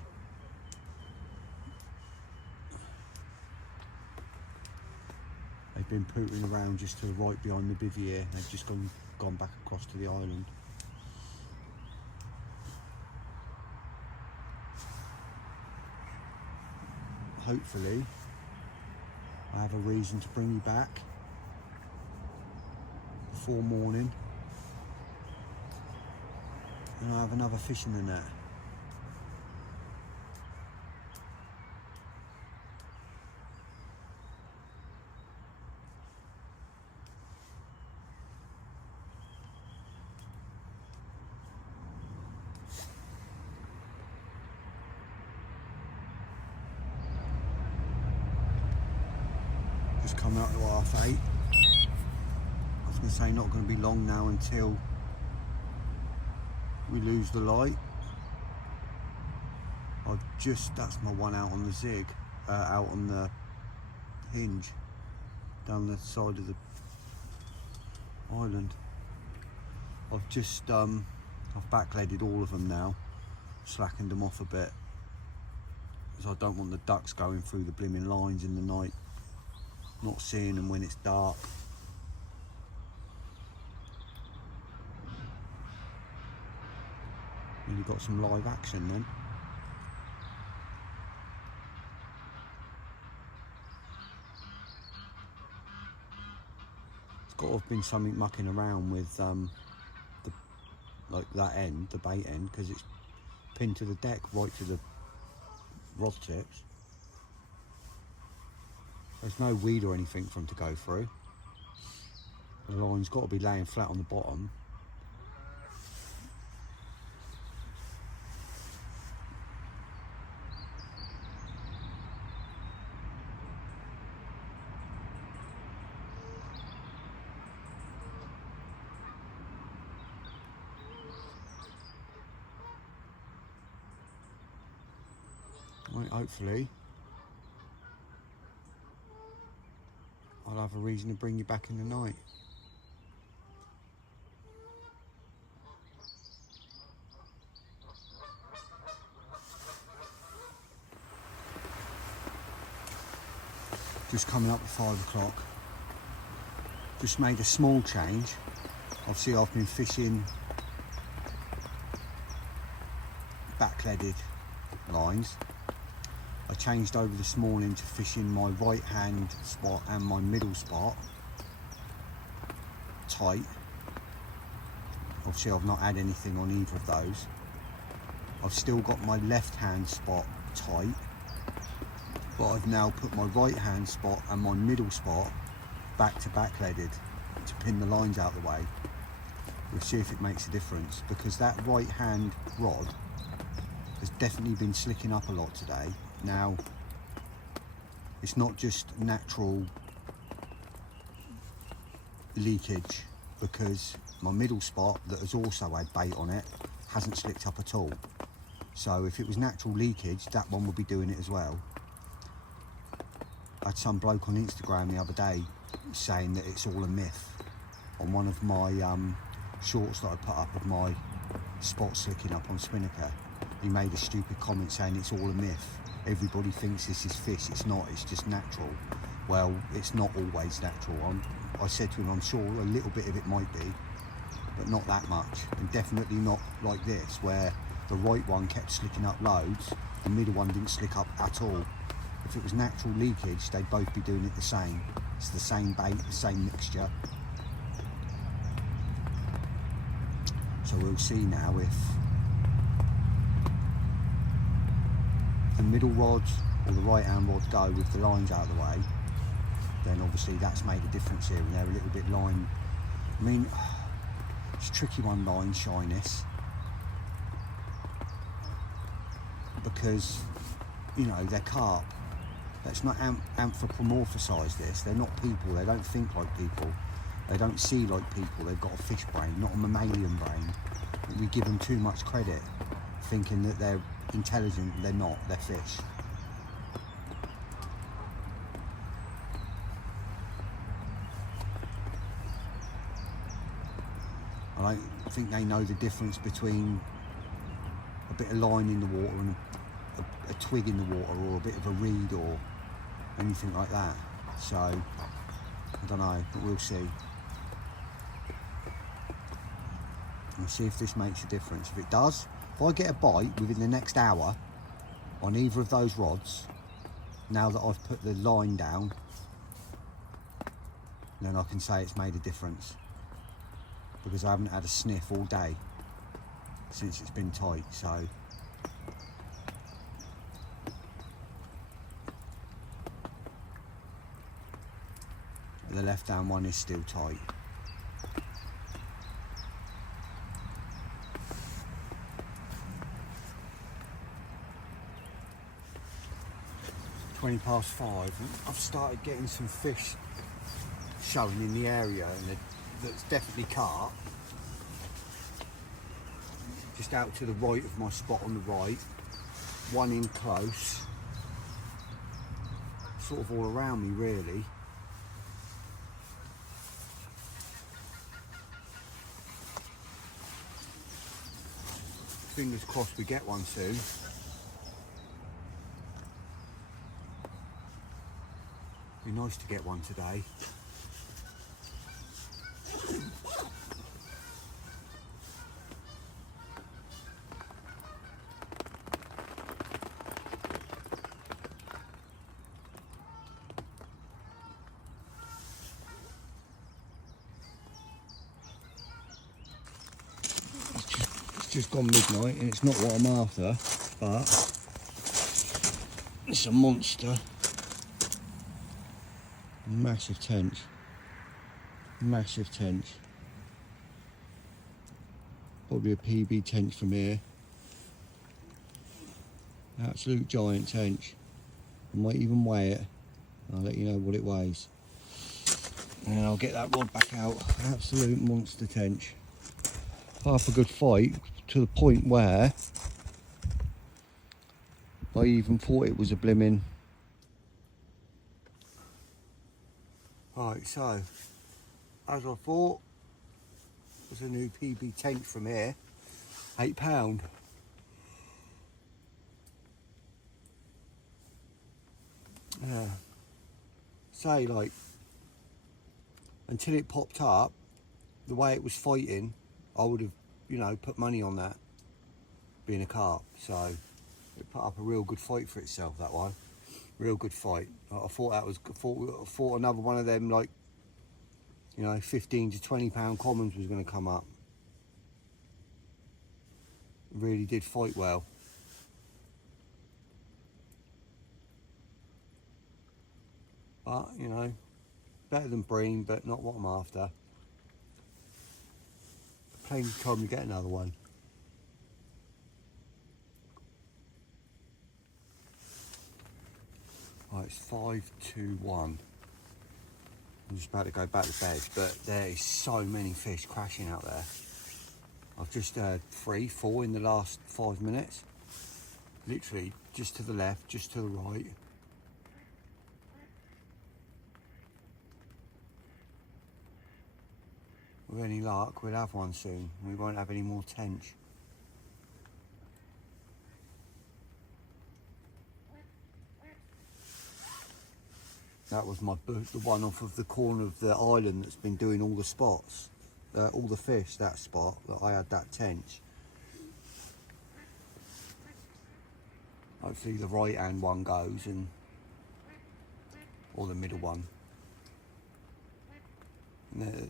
They've been pooting around just to the right behind the bivvy here. They've just gone back across to the island. Hopefully I have a reason to bring you back before morning and I have another fish in the net. Just coming up to 8:30. I was going to say not going to be long now until we lose the light. That's my one out on the zig, out on the hinge, down the side of the island. I've backleaded all of them now, slackened them off a bit, because I don't want the ducks going through the blimmin' lines in the night, not seeing them when it's dark. Really got some live action then. It's got to have been something mucking around with the like that end, the bait end, because it's pinned to the deck right to the rod tips. There's no weed or anything for them to go through. The line's got to be laying flat on the bottom. Right, hopefully I'll have a reason to bring you back in the night. Just coming up at 5 o'clock. Just made a small change. Obviously I've been fishing back-leaded lines. I changed over this morning to fishing my right hand spot and my middle spot tight. Obviously I've not had anything on either of those. I've still got my left hand spot tight, but I've now put my right hand spot and my middle spot back to back-leaded to pin the lines out the way. We'll see if it makes a difference, because that right hand rod has definitely been slicking up a lot today. Now, it's not just natural leakage, because my middle spot that has also had bait on it hasn't slicked up at all. So if it was natural leakage, that one would be doing it as well. I had some bloke on Instagram the other day saying that it's all a myth. On one of my shorts that I put up of my spot slicking up on Spinnaker, he made a stupid comment saying it's all a myth. Everybody thinks this is fish. It's not, it's just natural. Well, it's not always natural. I said to him, I'm sure a little bit of it might be, but not that much. And definitely not like this, where the right one kept slicking up loads, the middle one didn't slick up at all. If it was natural leakage, they'd both be doing it the same. It's the same bait, the same mixture. So we'll see now if the middle rods or the right hand rod go with the lines out of the way, then obviously that's made a difference here, and they're a little bit line. I mean, it's a tricky one, line shyness, because, you know, they're carp. Let's not anthropomorphise this. They're not people. They don't think like people. They don't see like people. They've got a fish brain, not a mammalian brain. We give them too much credit, thinking that they're intelligent. They're not. They're fish. I don't think they know the difference between a bit of line in the water and a twig in the water, or a bit of a reed or anything like that. So I don't know, but we'll see. We'll see if this makes a difference. If it does, if I get a bite within the next hour on either of those rods, now that I've put the line down, then I can say it's made a difference, because I haven't had a sniff all day since it's been tight. So the left hand one is still tight. (5). I've started getting some fish showing in the area, and that's definitely carp. Just out to the right of my spot on the right, one in close, sort of all around me really. Fingers crossed we get one soon. Be nice to get one today. It's just just gone midnight and it's not what I'm after, but it's a monster. Massive tench. Massive tench. Probably a PB tench from here. Absolute giant tench. I might even weigh it. I'll let you know what it weighs. And I'll get that rod back out. Absolute monster tench. Half a good fight to the point where I even thought it was a blimmin'. Right, so as I thought, there's a new PB tench from here. £8. Yeah. Say like until it popped up, the way it was fighting, I would have, you know, put money on that being a carp. So it put up a real good fight for itself, that one. Real good fight. I thought that was, I thought another one of them, like, you know, 15 to 20 pound commons was going to come up. Really did fight well. But, you know, better than bream, but not what I'm after. Plenty of time to get another one. Right, it's 5:21. I'm just about to go back to bed, but there is so many fish crashing out there. I've just heard 3, 4 in the last 5 minutes. Literally, just to the left, just to the right. With any luck, we'll have one soon. We won't have any more tench. That was the one off of the corner of the island that's been doing all the spots, all the fish, that spot, that I had that tench. Hopefully the right hand one goes, or the middle one. And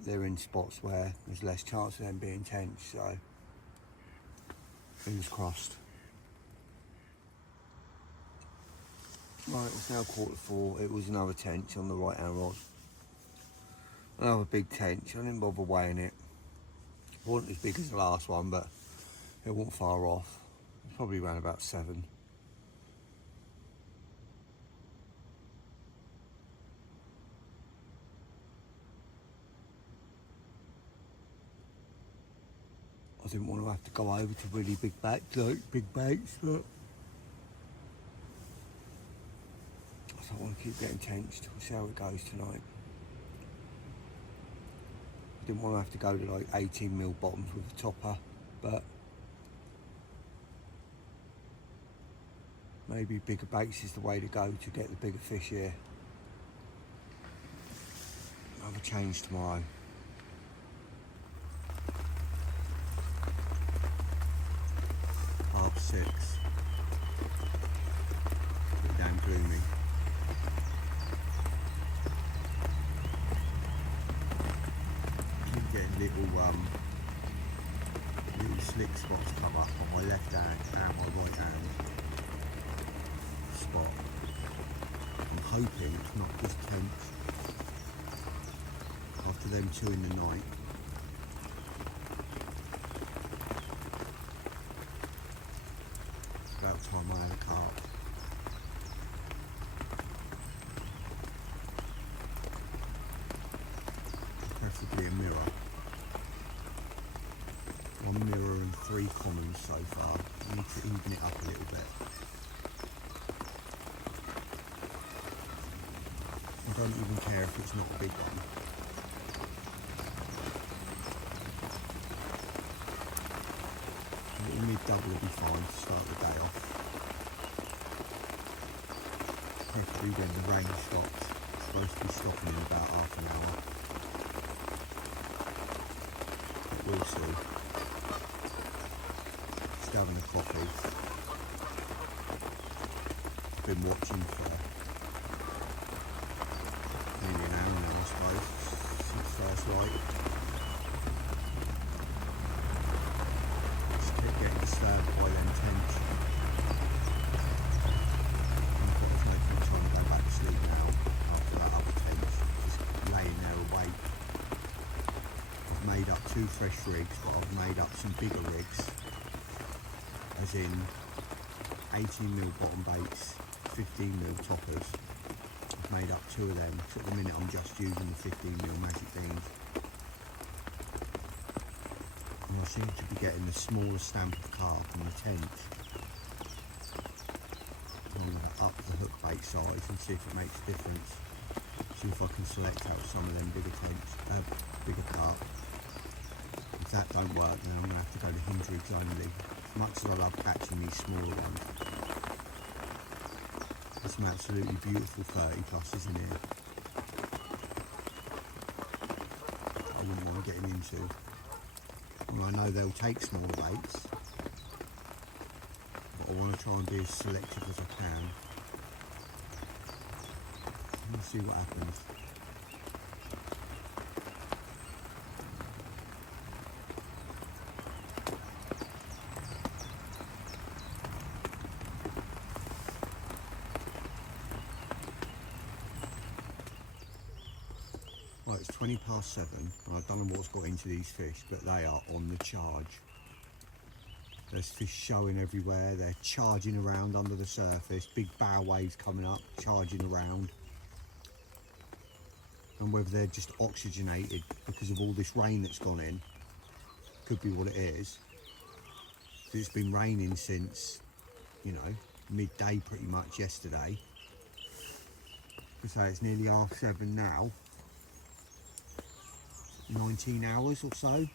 they're in spots where there's less chance of them being tench, so fingers crossed. Right, it's now 4:45. It was another tench on the right hand rod. Another big tench. I didn't bother weighing it. It wasn't as big as the last one, but it wasn't far off. It's probably around about 7. I didn't want to have to go over to really big baits, like big baits, but I don't want to keep getting tenched. We'll see how it goes tonight. I didn't want to have to go to like 18mm bottoms with a topper, but maybe bigger baits is the way to go to get the bigger fish here. I'll have a change tomorrow. Half 6. Bit damn gloomy. Keep getting little slick spots come up on my left hand and my right hand spot. I'm hoping it's not just tench. After them 2 in the night. It's about time I had a carp. Preferably a mirror. 1 mirror and 3 commons so far. I need to even it up a little bit. I don't even care if it's not a big one. A little mid-double will be fine to start the day off. Preferably when the rain stops. It's supposed to be stopping in about half an hour. But we'll see. Just having a coffee. Been watching for nearly an hour now, I suppose, since first light. up 2 fresh rigs, but I've made up some bigger rigs, as in 18mm bottom baits, 15mm toppers. I've made up 2 of them, so at the minute I'm just using the 15mm Magic Beans. And I seem to be getting the smaller stamp of carp and the 10th. I'm going to up the hook bait size and see if it makes a difference. See if I can select out some of them bigger carp. If that don't work, then I'm going to have to go to hinge rigs only. As much as I love catching these smaller ones. There's some absolutely beautiful 30 pluses in here. I wouldn't mind getting into. Well, I know they'll take smaller baits, but I want to try and be as selective as I can. Let's see what happens. Right, it's 20 past 7, and I don't know what's got into these fish, but they are on the charge. There's fish showing everywhere, they're charging around under the surface, big bow waves coming up, charging around. And whether they're just oxygenated because of all this rain that's gone in, could be what it is. It's been raining since, you know, midday pretty much yesterday. So it's nearly 7:30 now. 19 hours or so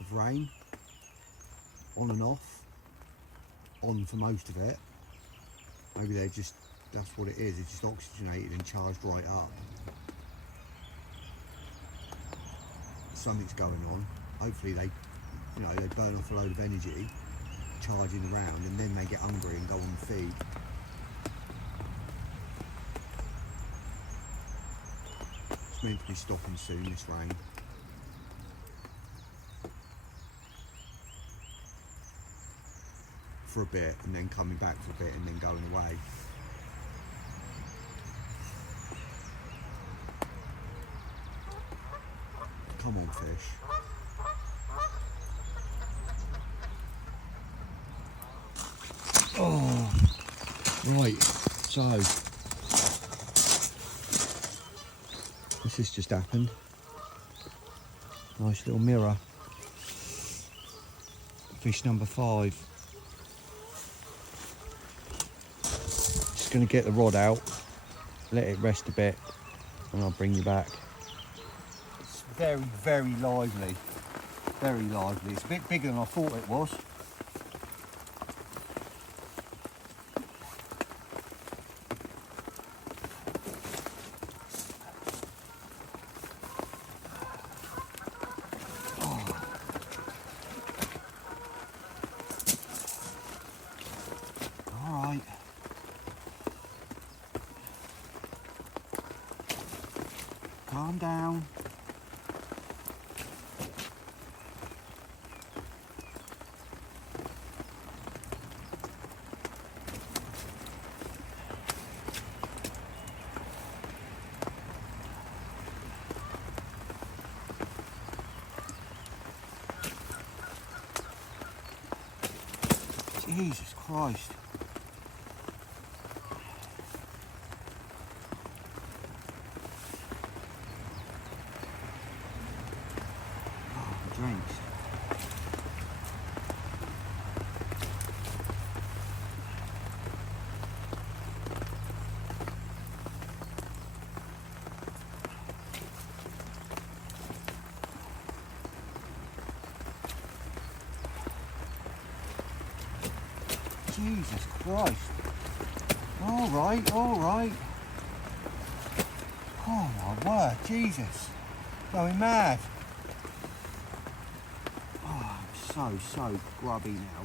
of rain, on and off, on for most of it. Maybe they're just, that's what it is, it's just oxygenated and charged right up. Something's going on. Hopefully they, you know, they burn off a load of energy, charging around, and then they get hungry and go on feed. It's meant to be stopping soon, this rain. For a bit, and then coming back for a bit, and then going away. Come on, fish. Oh, right, so this has just happened. Nice little mirror. Fish number 5. Just going to get the rod out, let it rest a bit, and I'll bring you back. It's very, very lively. Very lively. It's a bit bigger than I thought it was. Calm down. Jesus Christ. Drinks. Jesus Christ. All right, all right. Oh my word, Jesus. Going mad. So grubby now.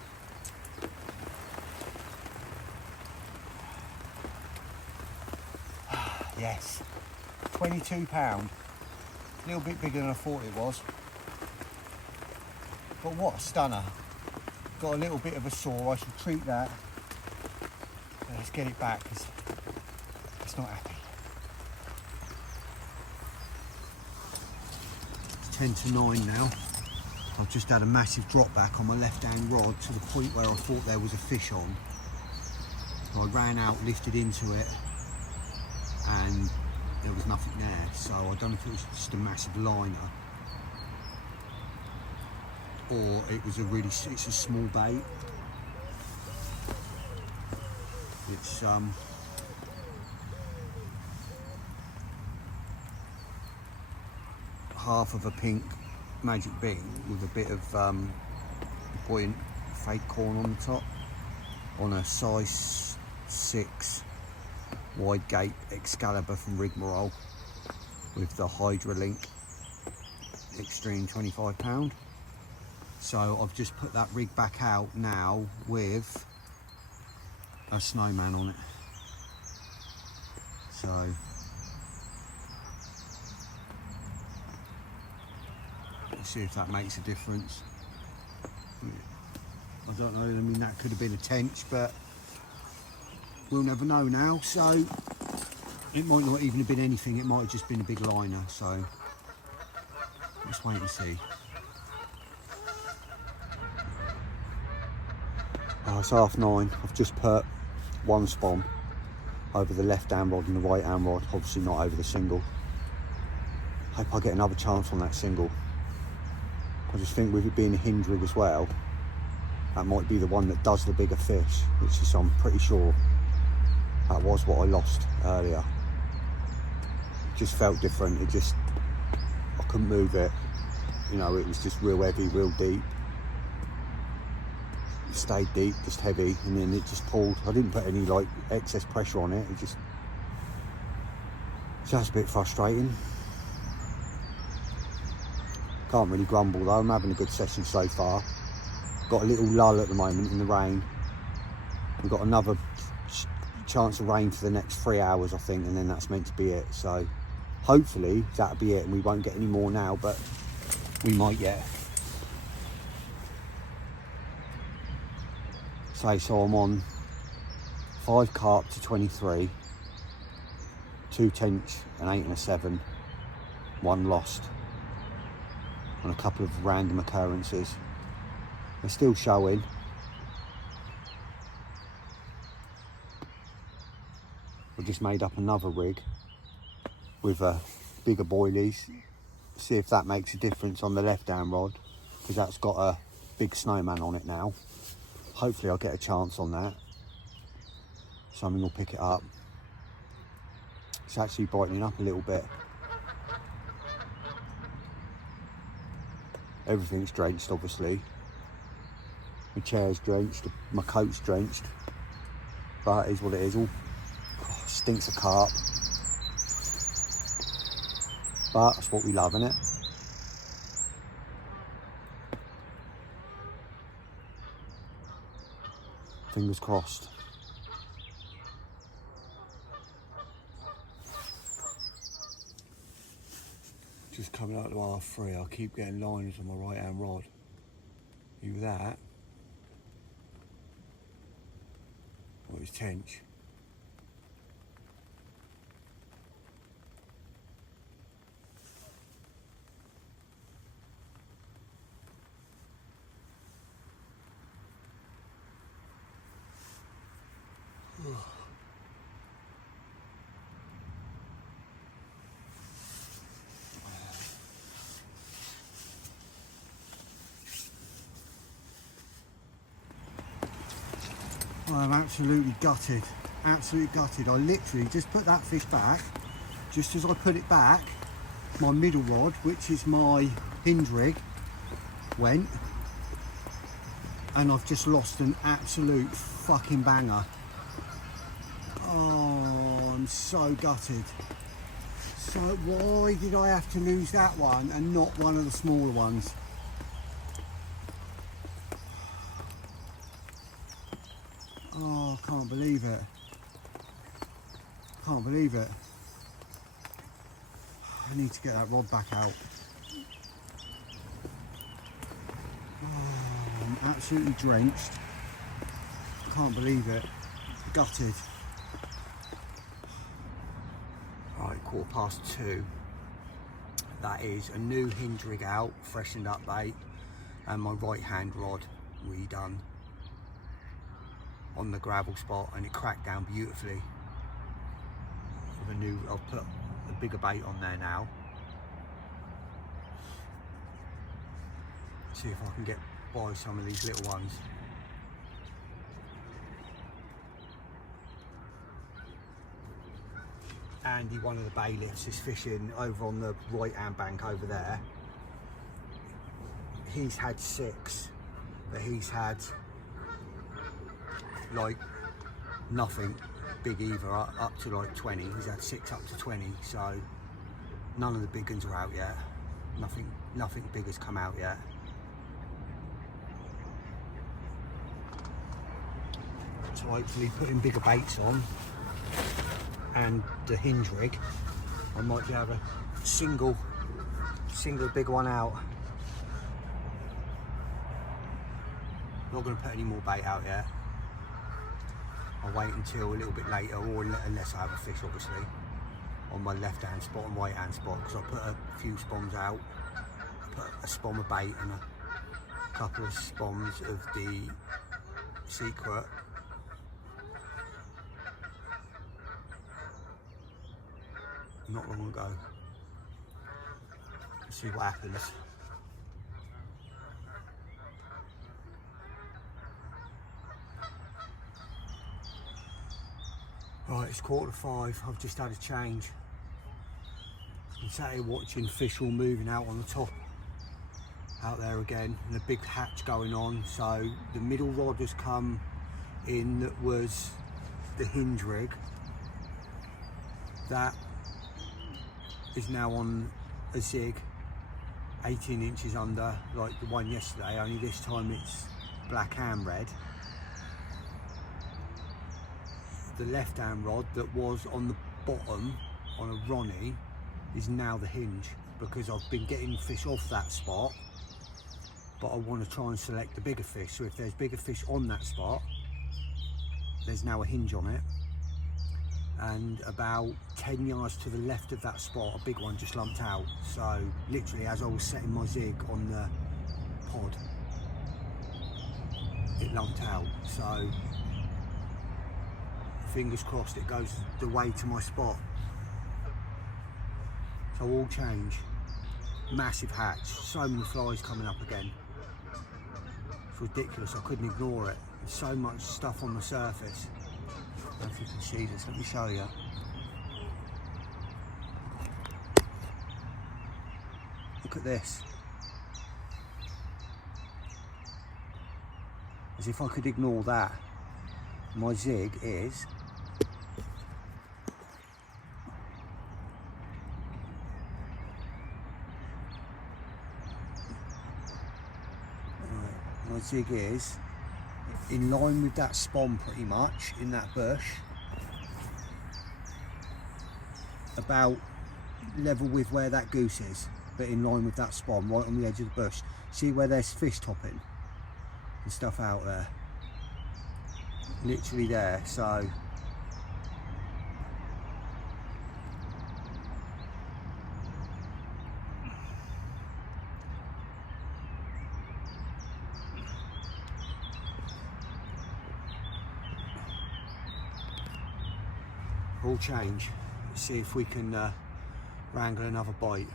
Yes, £22. A little bit bigger than I thought it was. But what a stunner. Got a little bit of a sore, I should treat that. But let's get it back because it's not happy. It's 10 to 9 now. I've just had a massive drop back on my left hand rod to the point where I thought there was a fish on. I ran out, lifted into it, and there was nothing there. So I don't know if it was just a massive liner or it was it's a small bait. It's half of a pink magic bean with a bit of buoyant fake corn on the top on a size 6 wide gape Excalibur from Rigmarole with the Hydrolink Extreme £25. So I've just put that rig back out now with a snowman on it. So let's see if that makes a difference. I don't know, I mean that could have been a tench, but we'll never know now. So it might not even have been anything, it might have just been a big liner. So let's wait and see. It's 9:30. I've just put one spawn over the left hand rod and the right hand rod, obviously not over the single. Hope I get another chance on that single. I just think with it being a hinge rig as well, that might be the one that does the bigger fish, which is, I'm pretty sure that was what I lost earlier. It just felt different, I couldn't move it, you know, it was just real heavy, real deep. It stayed deep, just heavy, and then it just pulled. I didn't put any like excess pressure on it, so that's a bit frustrating. Can't really grumble though, I'm having a good session so far. Got a little lull at the moment in the rain. We've got another chance of rain for the next 3 hours I think, and then that's meant to be it. So hopefully that'll be it and we won't get any more now, but we might yet. So I'm on 5 carp to 23, 2 tench, an 8 and a 7, 1 lost on a couple of random occurrences. They're still showing. I've just made up another rig with bigger boilies. See if that makes a difference on the left hand rod, because that's got a big snowman on it now. Hopefully I'll get a chance on that. Something will pick it up. It's actually brightening up a little bit. Everything's drenched obviously. My chair's drenched, my coat's drenched. But it is what it is. All stinks of carp. But that's what we love, innit? Fingers crossed. Just coming out to R3, I keep getting liners on my right hand rod. Either that, or it's tench. I'm absolutely gutted, absolutely gutted. I literally just put that fish back. Just as I put it back, my middle rod, which is my hinge rig, went, and I've just lost an absolute fucking banger. Oh, I'm so gutted. So why did I have to lose that one and not one of the smaller ones? Oh, I can't believe it. Can't believe it. I need to get that rod back out. Oh, I'm absolutely drenched. Can't believe it. Gutted. Right, 2:15. that is a new hinge rig out, freshened up bait, and my right hand rod redone on the gravel spot, and it cracked down beautifully with a new, I've put a bigger bait on there now. See if I can get by some of these little ones. Andy, one of the bailiffs, is fishing over on the right hand bank over there. He's had 6, but he's had like nothing big either, up to like 20. He's had 6 up to 20, so none of the big ones are out yet. Nothing big has come out yet. So hopefully putting bigger baits on and the hinge rig, I might have a single big one out. Not going to put any more bait out yet. I'll wait until a little bit later, or unless I have a fish obviously, on my left hand spot and right hand spot, because I put a few spoms out. I put a spom of bait and a couple of spoms of the secret. Not long ago. Let's see what happens. Right, it's 4:45. I've just had a change. I'm sat here watching fish all moving out on the top, out there again, and a big hatch going on. So the middle rod has come in, that was the hinge rig. That is now on a zig, 18 inches under, like the one yesterday, only this time it's black and red. The left hand rod that was on the bottom on a Ronnie is now the hinge, because I've been getting fish off that spot, but I want to try and select the bigger fish. So if there's bigger fish on that spot, there's now a hinge on it. And about 10 yards to the left of that spot, a big one just lumped out. So literally as I was setting my zig on the pod, it lumped out. So fingers crossed it goes the way to my spot. So all change. Massive hatch, so many flies coming up again. It's ridiculous, I couldn't ignore it. There's so much stuff on the surface. I don't know if you can see this, let me show you. Look at this. As if I could ignore that. My zig is my zig is in line with that spawn pretty much, in that bush, about level with where that goose is, but in line with that spawn, right on the edge of the bush. See where there's fish topping and stuff out there, literally there. So all change. Let's see if we can wrangle another bite.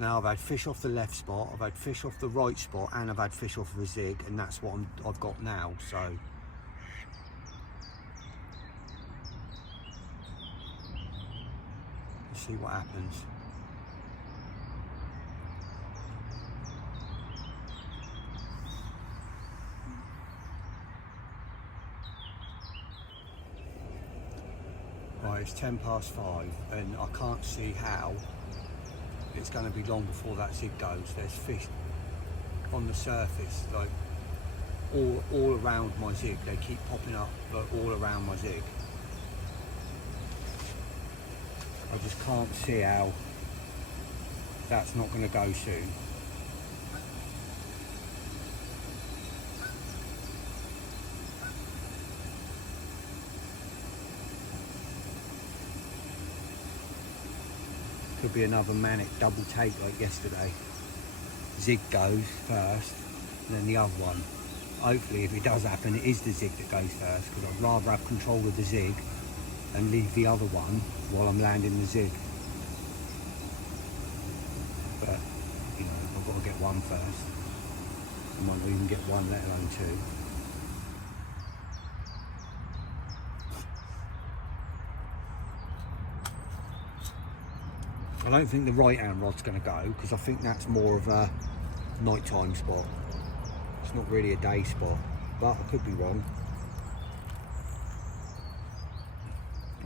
Now I've had fish off the left spot, I've had fish off the right spot, and I've had fish off of a zig, and that's what I've got now. So let's see what happens. Right, it's 5:10, and I can't see how it's going to be long before that zig goes. There's fish on the surface, like all around my zig. They keep popping up, like all around my zig. I just can't see how that's not going to go soon. could be another manic double take like yesterday. Zig goes first, and then the other one. Hopefully, if it does happen, it is the zig that goes first, because I'd rather have control of the zig and leave the other one while I'm landing the zig. But, you know, I've got to get one first. I might not even get one, let alone two. I don't think the right hand rod's going to go, because I think that's more of a nighttime spot. It's not really a day spot, but I could be wrong.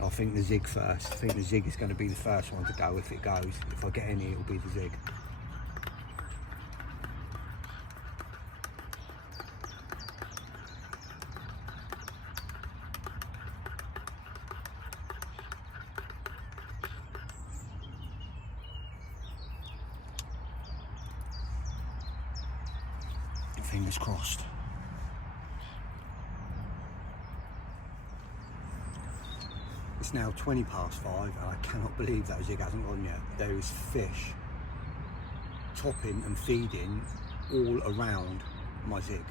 I think the zig first. I think the zig is going to be the first one to go if it goes. If I get any, it'll be the zig. Fingers crossed. It's now 20 past 5 and I cannot believe that zig hasn't gone yet. There is fish topping and feeding all around my zig.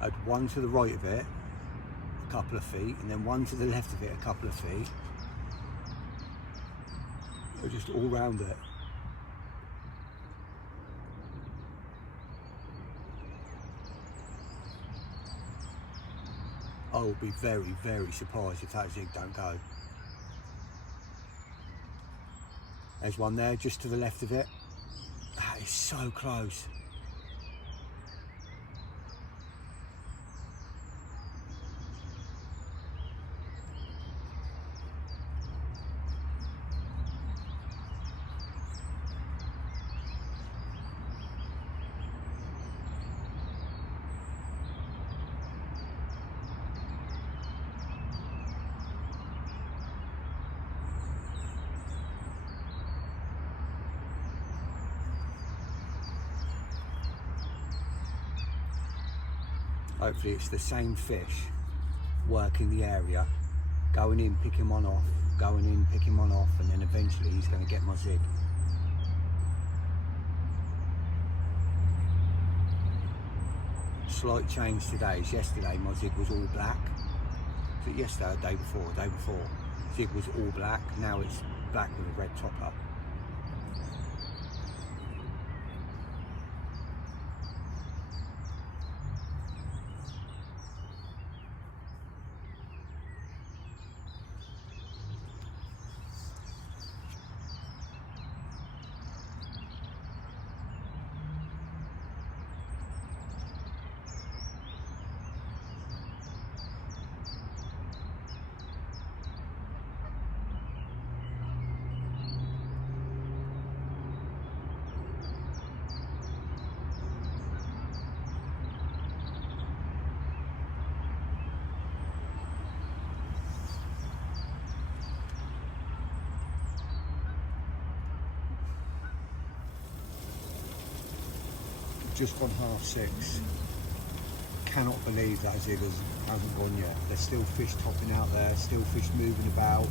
I had one to the right of it, a couple of feet, and then one to the left of it, a couple of feet. They're just all round it. I will be very, very surprised if that zig don't go. There's one there just to the left of it. That is so close. Hopefully it's the same fish working the area, going in, picking one off, going in, picking one off, and then eventually he's going to get my zig. Slight change today is yesterday my zig was all black. So yesterday or the day before, zig was all black, now it's black with a red topper. Just on 6:30. Cannot believe that zig hasn't gone yet. There's still fish topping out there, still fish moving about.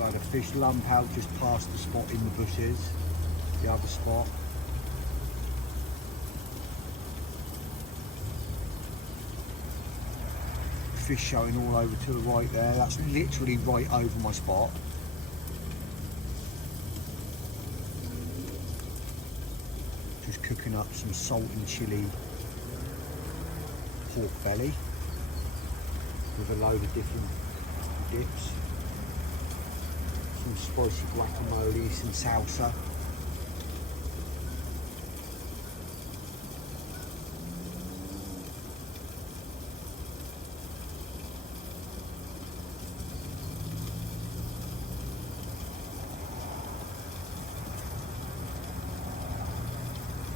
I had a fish lump out just past the spot in the bushes, the other spot. Fish showing all over to the right there. That's literally right over my spot. Just cooking up some salt and chilli pork belly with a load of different dips. Some spicy guacamole, some salsa.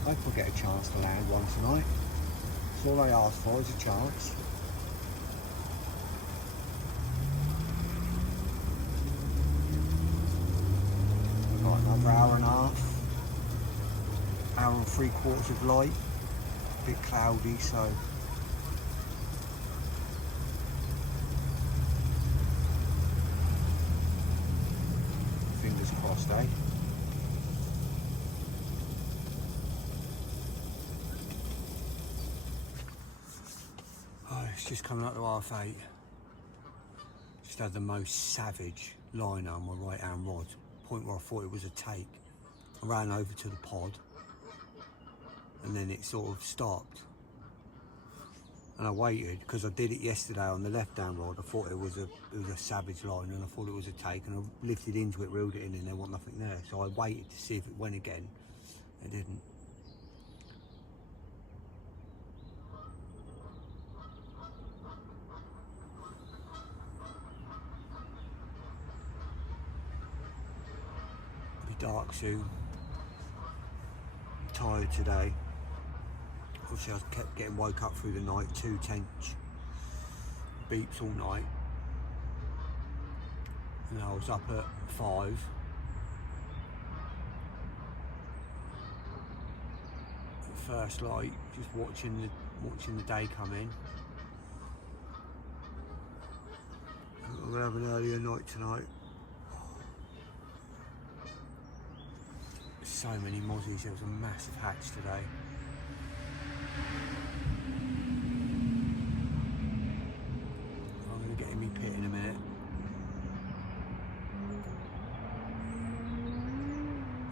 I hope I get a chance to land one tonight. That's all I ask for is a chance. Got another hour and a half. hour and 3/4 of light. A bit cloudy, so fingers crossed, eh? Oh, it's just coming up to half 8. Just had the most savage liner on my right hand rod, point where I thought it was a take. I ran over to the pod and then it sort of stopped. And I waited because I did it yesterday on the left hand rod. I thought it was a savage liner and I thought it was a take, and I lifted into it, reeled it in, and there wasn't nothing there. So I waited to see if it went again. It didn't. It'll be dark soon. I'm tired today. Obviously I kept getting woke up through the night, 2 tench beeps all night. And I was up at 5. First light, just watching the day come in. I'm gonna have an earlier night tonight. So many mozzies. There was a massive hatch today. I'm gonna get in my pit in a minute.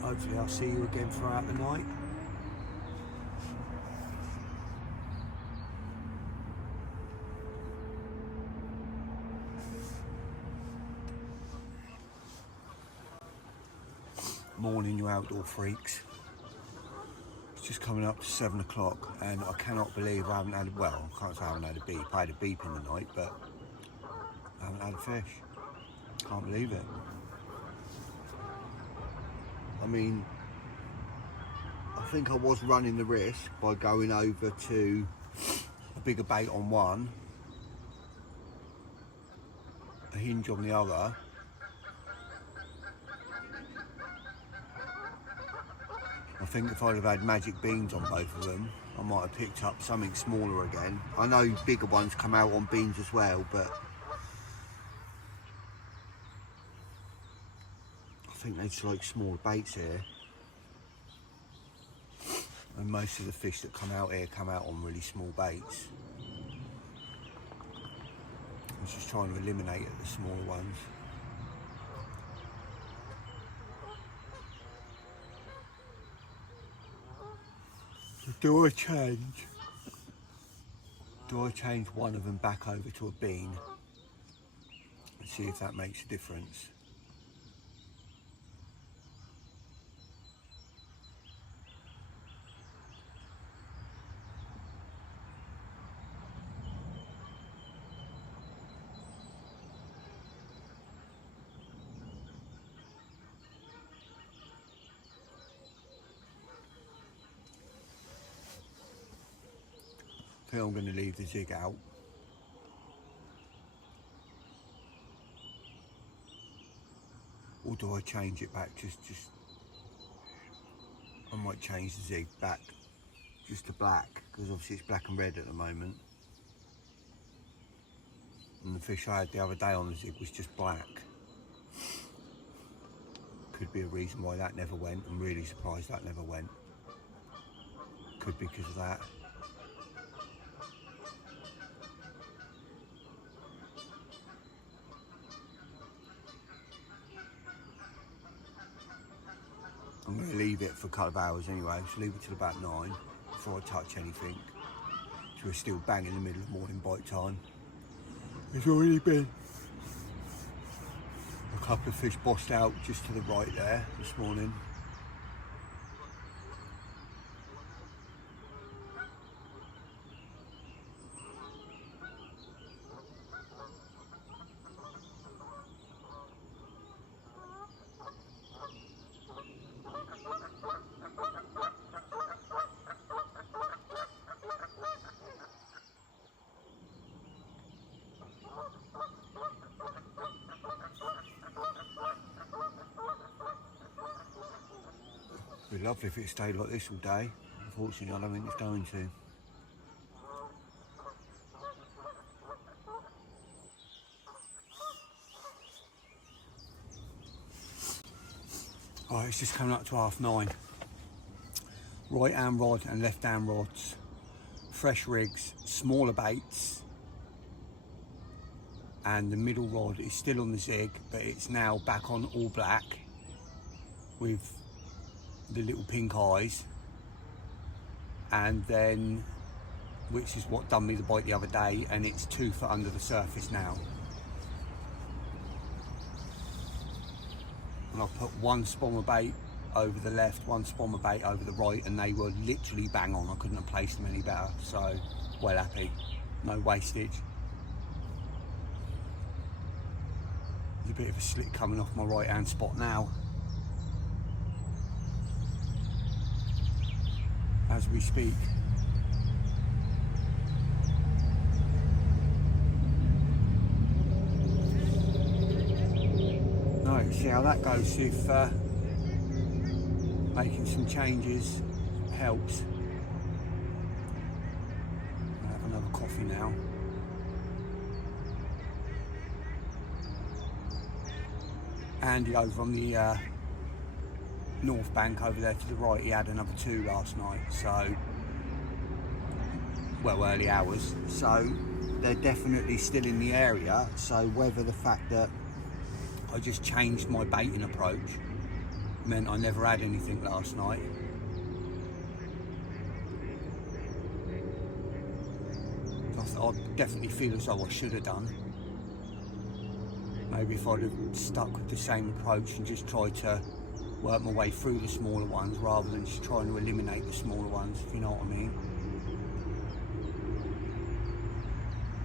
Hopefully I'll see you again throughout the night. Morning, you outdoor freaks. It's just coming up to 7 o'clock and I cannot believe I haven't had, well, I can't say I haven't had a beep. I had a beep in the night, but I haven't had a fish. Can't believe it. I mean, I think I was running the risk by going over to a bigger bait on one, a hinge on the other. I think if I'd have had magic beans on both of them, I might have picked up something smaller again. I know bigger ones come out on beans as well, but I think they just like small baits here. And most of the fish that come out here come out on really small baits. I'm just trying to eliminate the smaller ones. Do I change one of them back over to a bean and see if that makes a difference? I think I'm going to leave the jig out. Or do I change it back? Just I might change the jig back just to black, because obviously it's black and red at the moment. And the fish I had the other day on the jig was just black. Could be a reason why that never went. I'm really surprised that never went. Could be because of that. I'm going to leave it for a couple of hours anyway, so leave it till about 9 before I touch anything. So we're still bang in the middle of morning bite time. There's already been a couple of fish bossed out just to the right there this morning. It'd be lovely if it stayed like this all day. Unfortunately, I don't think it's going to. Alright, it's just coming up to 9:30. Right hand rod and left hand rods, fresh rigs, smaller baits, and the middle rod is still on the zig, but it's now back on all black with the little pink eyes, and then, which is what done me the bite the other day, and it's 2 foot under the surface now. And I've put one spommer bait over the left, one spommer bait over the right, and they were literally bang on. I couldn't have placed them any better, so well happy. No wastage. There's a bit of a slit coming off my right hand spot now as we speak. Right, see how that goes, if making some changes helps. I'll have another coffee now. Andy over on the north bank over there to the right, he had another 2 last night, so, well, early hours, so they're definitely still in the area. So whether the fact that I just changed my baiting approach meant I never had anything last night, I definitely feel as though I should have done. Maybe if I'd have stuck with the same approach and just tried to work my way through the smaller ones rather than just trying to eliminate the smaller ones, if you know what I mean.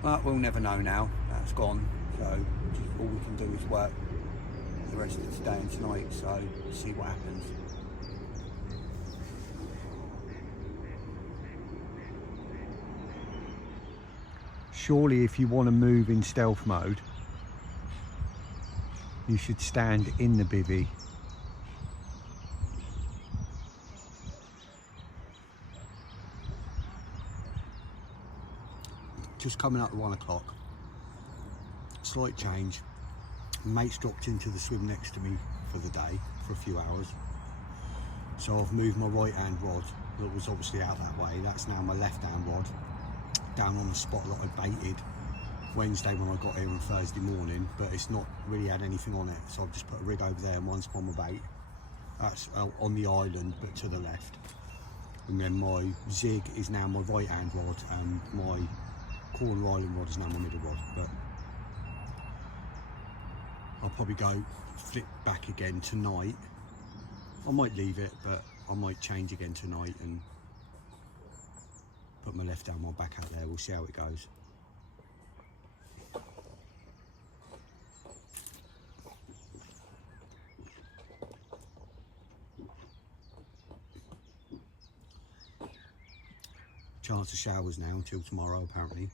But we'll never know now, that's gone, so all we can do is work the rest of today and tonight, so see what happens. Surely if you want to move in stealth mode, you should stand in the bivvy. Just coming up at 1 o'clock, slight change. Mate's dropped into the swim next to me for the day for a few hours, so I've moved my right hand rod that was obviously out that way. That's now my left hand rod down on the spot that I baited Wednesday when I got here on Thursday morning, but it's not really had anything on it, so I've just put a rig over there and one spommer bait. That's on the island but to the left, and then my zig is now my right hand rod and my corner island rod is now my middle rod. But I'll probably go flip back again tonight. I might leave it, but I might change again tonight and put my left hand rod back out there. We'll see how it goes. Chance of showers now until tomorrow apparently.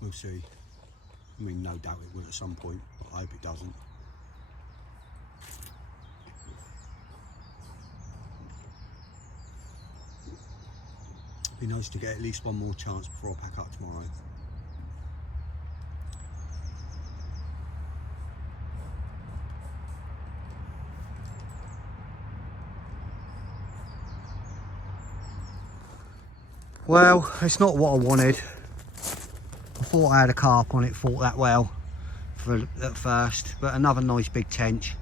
We'll see. I mean, no doubt it will at some point, but I hope it doesn't. Be nice to get at least one more chance before I pack up tomorrow. Well, it's not what I wanted. I thought I had a carp on it, fought that well at first, but another nice big tench.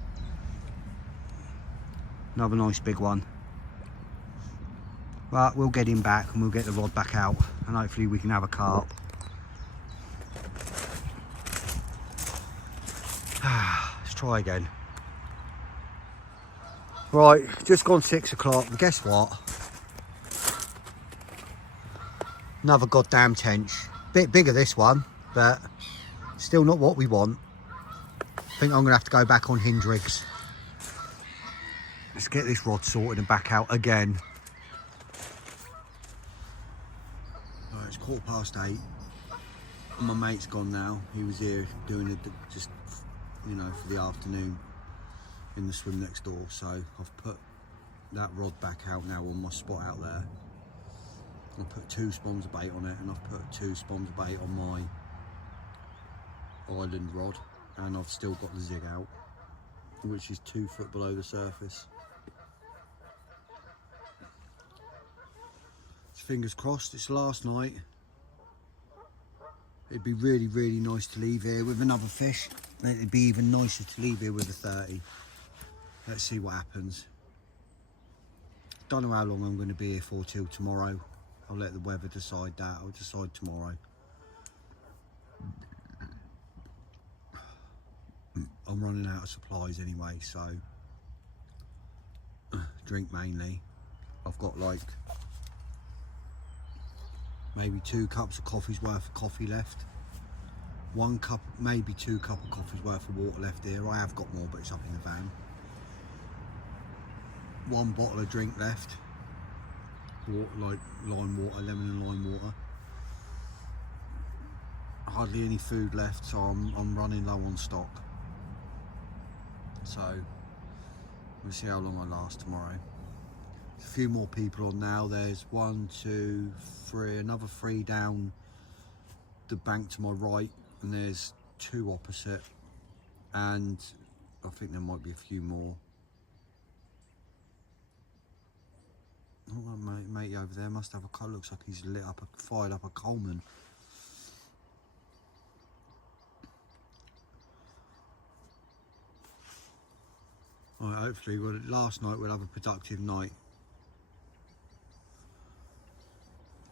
Another nice big one. But we'll get him back and we'll get the rod back out and hopefully we can have a carp. Let's try again. Right, just gone 6 o'clock. Guess what? Another goddamn tench. Bit bigger this one, but still not what we want. I think I'm gonna have to go back on hinge rigs. Let's get this rod sorted and back out again. Right, it's 8:15 and my mate's gone now. He was here doing it just, you know, for the afternoon in the swim next door. So I've put that rod back out now on my spot out there. I put 2 spons of bait on it, and I've put 2 spons of bait on my island rod, and I've still got the zig out, which is 2 foot below the surface. Fingers crossed, it's last night. It'd be really, really nice to leave here with another fish. It'd be even nicer to leave here with a 30. Let's see what happens. Don't know how long I'm going to be here for till tomorrow. I'll let the weather decide that. I'll decide tomorrow. I'm running out of supplies anyway, so drink mainly. I've got like maybe 2 cups of coffee's worth of coffee left. 1 cup, maybe 2 cup of coffee's worth of water left here. I have got more, but it's up in the van. 1 bottle of drink left. Water, like lime water, lemon and lime water. Hardly any food left, so I'm running low on stock. So we'll see how long I last tomorrow. There's a few more people on now. There's 1, 2, 3, another 3 down the bank to my right, and there's 2 opposite, and I think there might be a few more. Oh, mate over there must have a car. Looks like he's fired up a Coleman. Right, hopefully, last night we'll have a productive night.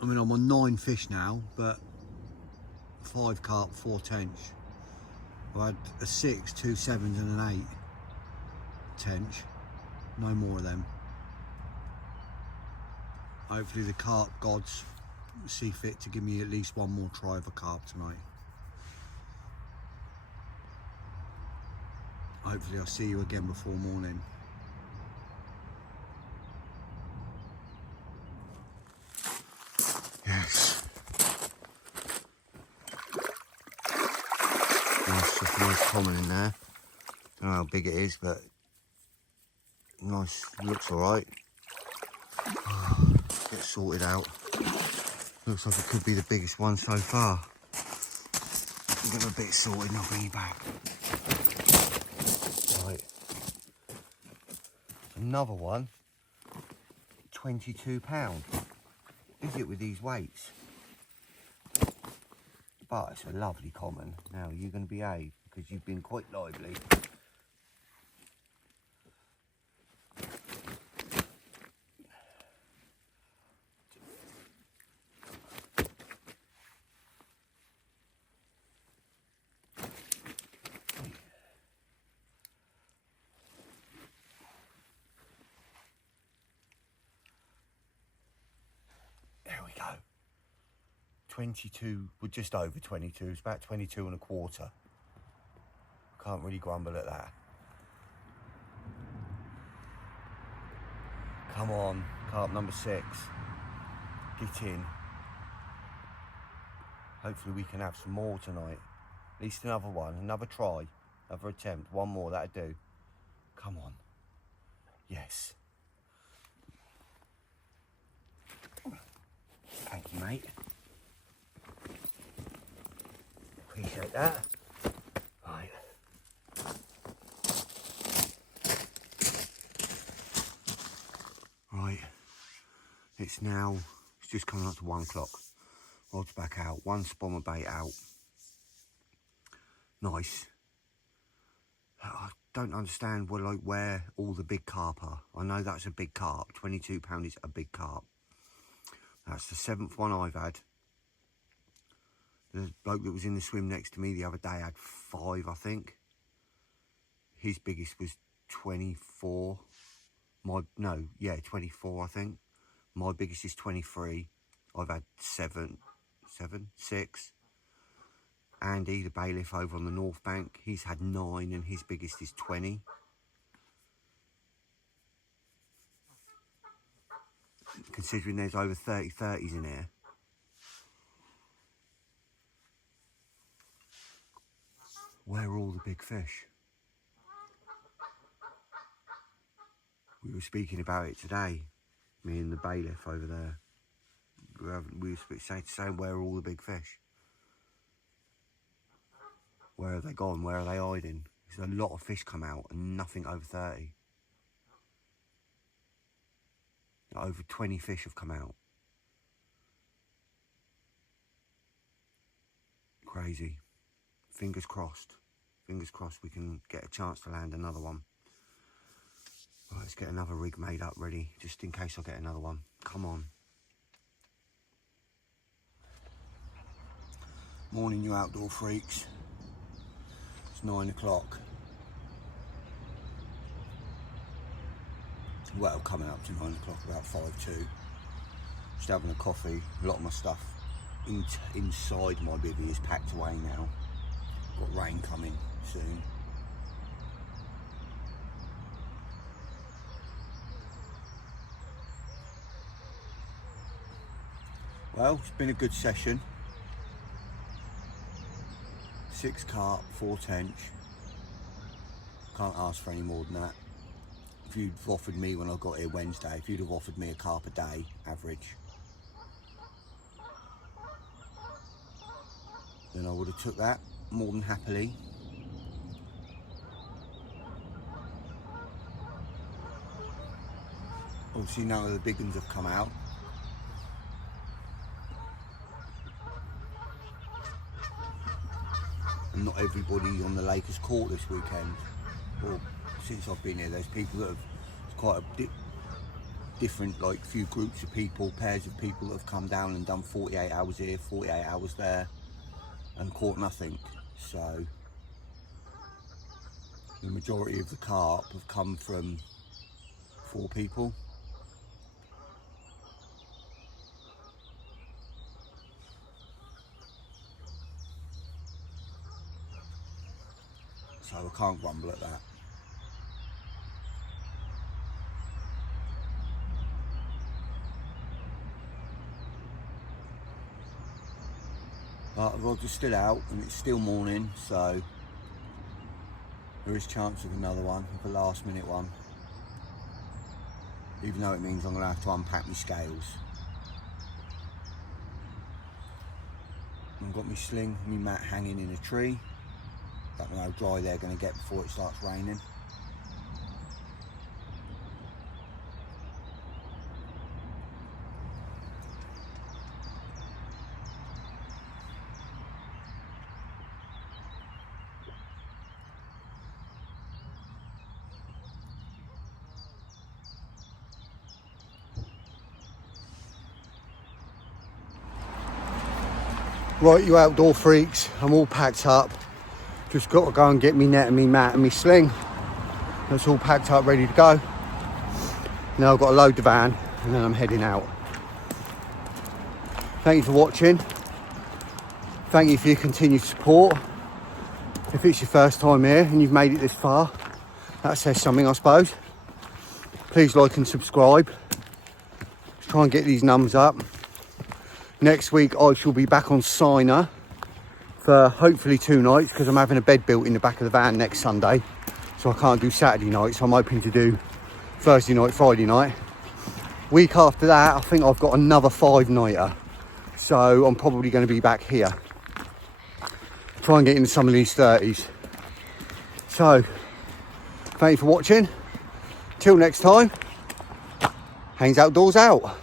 I mean, I'm on 9 fish now, but 5 carp, 4 tench. I had a 6, 2 sevens and an 8 tench. No more of them. Hopefully the carp gods see fit to give me at least 1 more try of a carp tonight. Hopefully I'll see you again before morning. Yes. Nice common in there. Don't know how big it is, but nice, looks alright. Get sorted out. Looks like it could be the biggest one so far. I'll get a bit sorted and I'll bring you back. Right. Another one. £22. Is it with these weights? But it's a lovely common. Now you're going to behave because you've been quite lively. There we go. 22, well, just over 22. It's about 22 and a quarter. Can't really grumble at that. Come on, carp number 6. Get in. Hopefully we can have some more tonight. At least another one, another try, another attempt. 1 more, that'd do. Come on. Yes. Thank you, mate. Appreciate that. Right. Right. It's just coming up to 1 o'clock. Rod's back out. 1 spommer bait out. Nice. I don't understand where all the big carp are. I know that's a big carp. £22 is a big carp. That's the 7th one I've had. The bloke that was in the swim next to me the other day had 5, I think. His biggest was 24. 24, I think. My biggest is 23. I've had 6. Andy, the bailiff over on the North Bank, he's had 9 and his biggest is 20. Considering there's over 30 30s in here. Where are all the big fish? We were speaking about it today, me and the bailiff over there. We were saying, where are all the big fish? Where have they gone? Where are they hiding? There's a lot of fish come out and nothing over 30. Over 20 fish have come out. Crazy. Fingers crossed. Fingers crossed we can get a chance to land another one. Right, let's get another rig made up ready, just in case I get another one. Come on. Morning, you outdoor freaks. It's 9 o'clock. Well, coming up to 9 o'clock, about 5:02. Just having a coffee. A lot of my stuff inside my bivvy is packed away now. Got rain coming soon. Well, it's been a good session. 6 carp, 4 tench. Can't ask for any more than that. If you'd have offered me when I got here Wednesday, if you'd have offered me a carp a day, average, then I would have took that more than happily. Obviously none of the big ones have come out. And not everybody on the lake has caught this weekend. Or since I've been here, there's people that have, it's quite a different, like few groups of people, pairs of people that have come down and done 48 hours here, 48 hours there, and caught nothing. So the majority of the carp have come from 4 people. So I can't grumble at that. But the rods are still out and it's still morning, so there is chance of another one, of a last minute one. Even though it means I'm going to have to unpack my scales. I've got my sling, my mat hanging in a tree. Don't know how dry they're going to get before it starts raining. Right, you outdoor freaks, I'm all packed up. Just got to go and get me net and me mat and me sling. That's all packed up, ready to go. Now I've got to load the van and then I'm heading out. Thank you for watching. Thank you for your continued support. If it's your first time here and you've made it this far, that says something, I suppose. Please like and subscribe. Let's try and get these numbers up. Next week I shall be back on Sinor for hopefully 2 nights, because I'm having a bed built in the back of the van next Sunday, so I can't do Saturday night, so I'm hoping to do Thursday night, Friday night. Week after that I think I've got another 5-nighter, so I'm probably going to be back here, try and get into some of these 30s. So thank you for watching. Till next time, Haynes Outdoors out.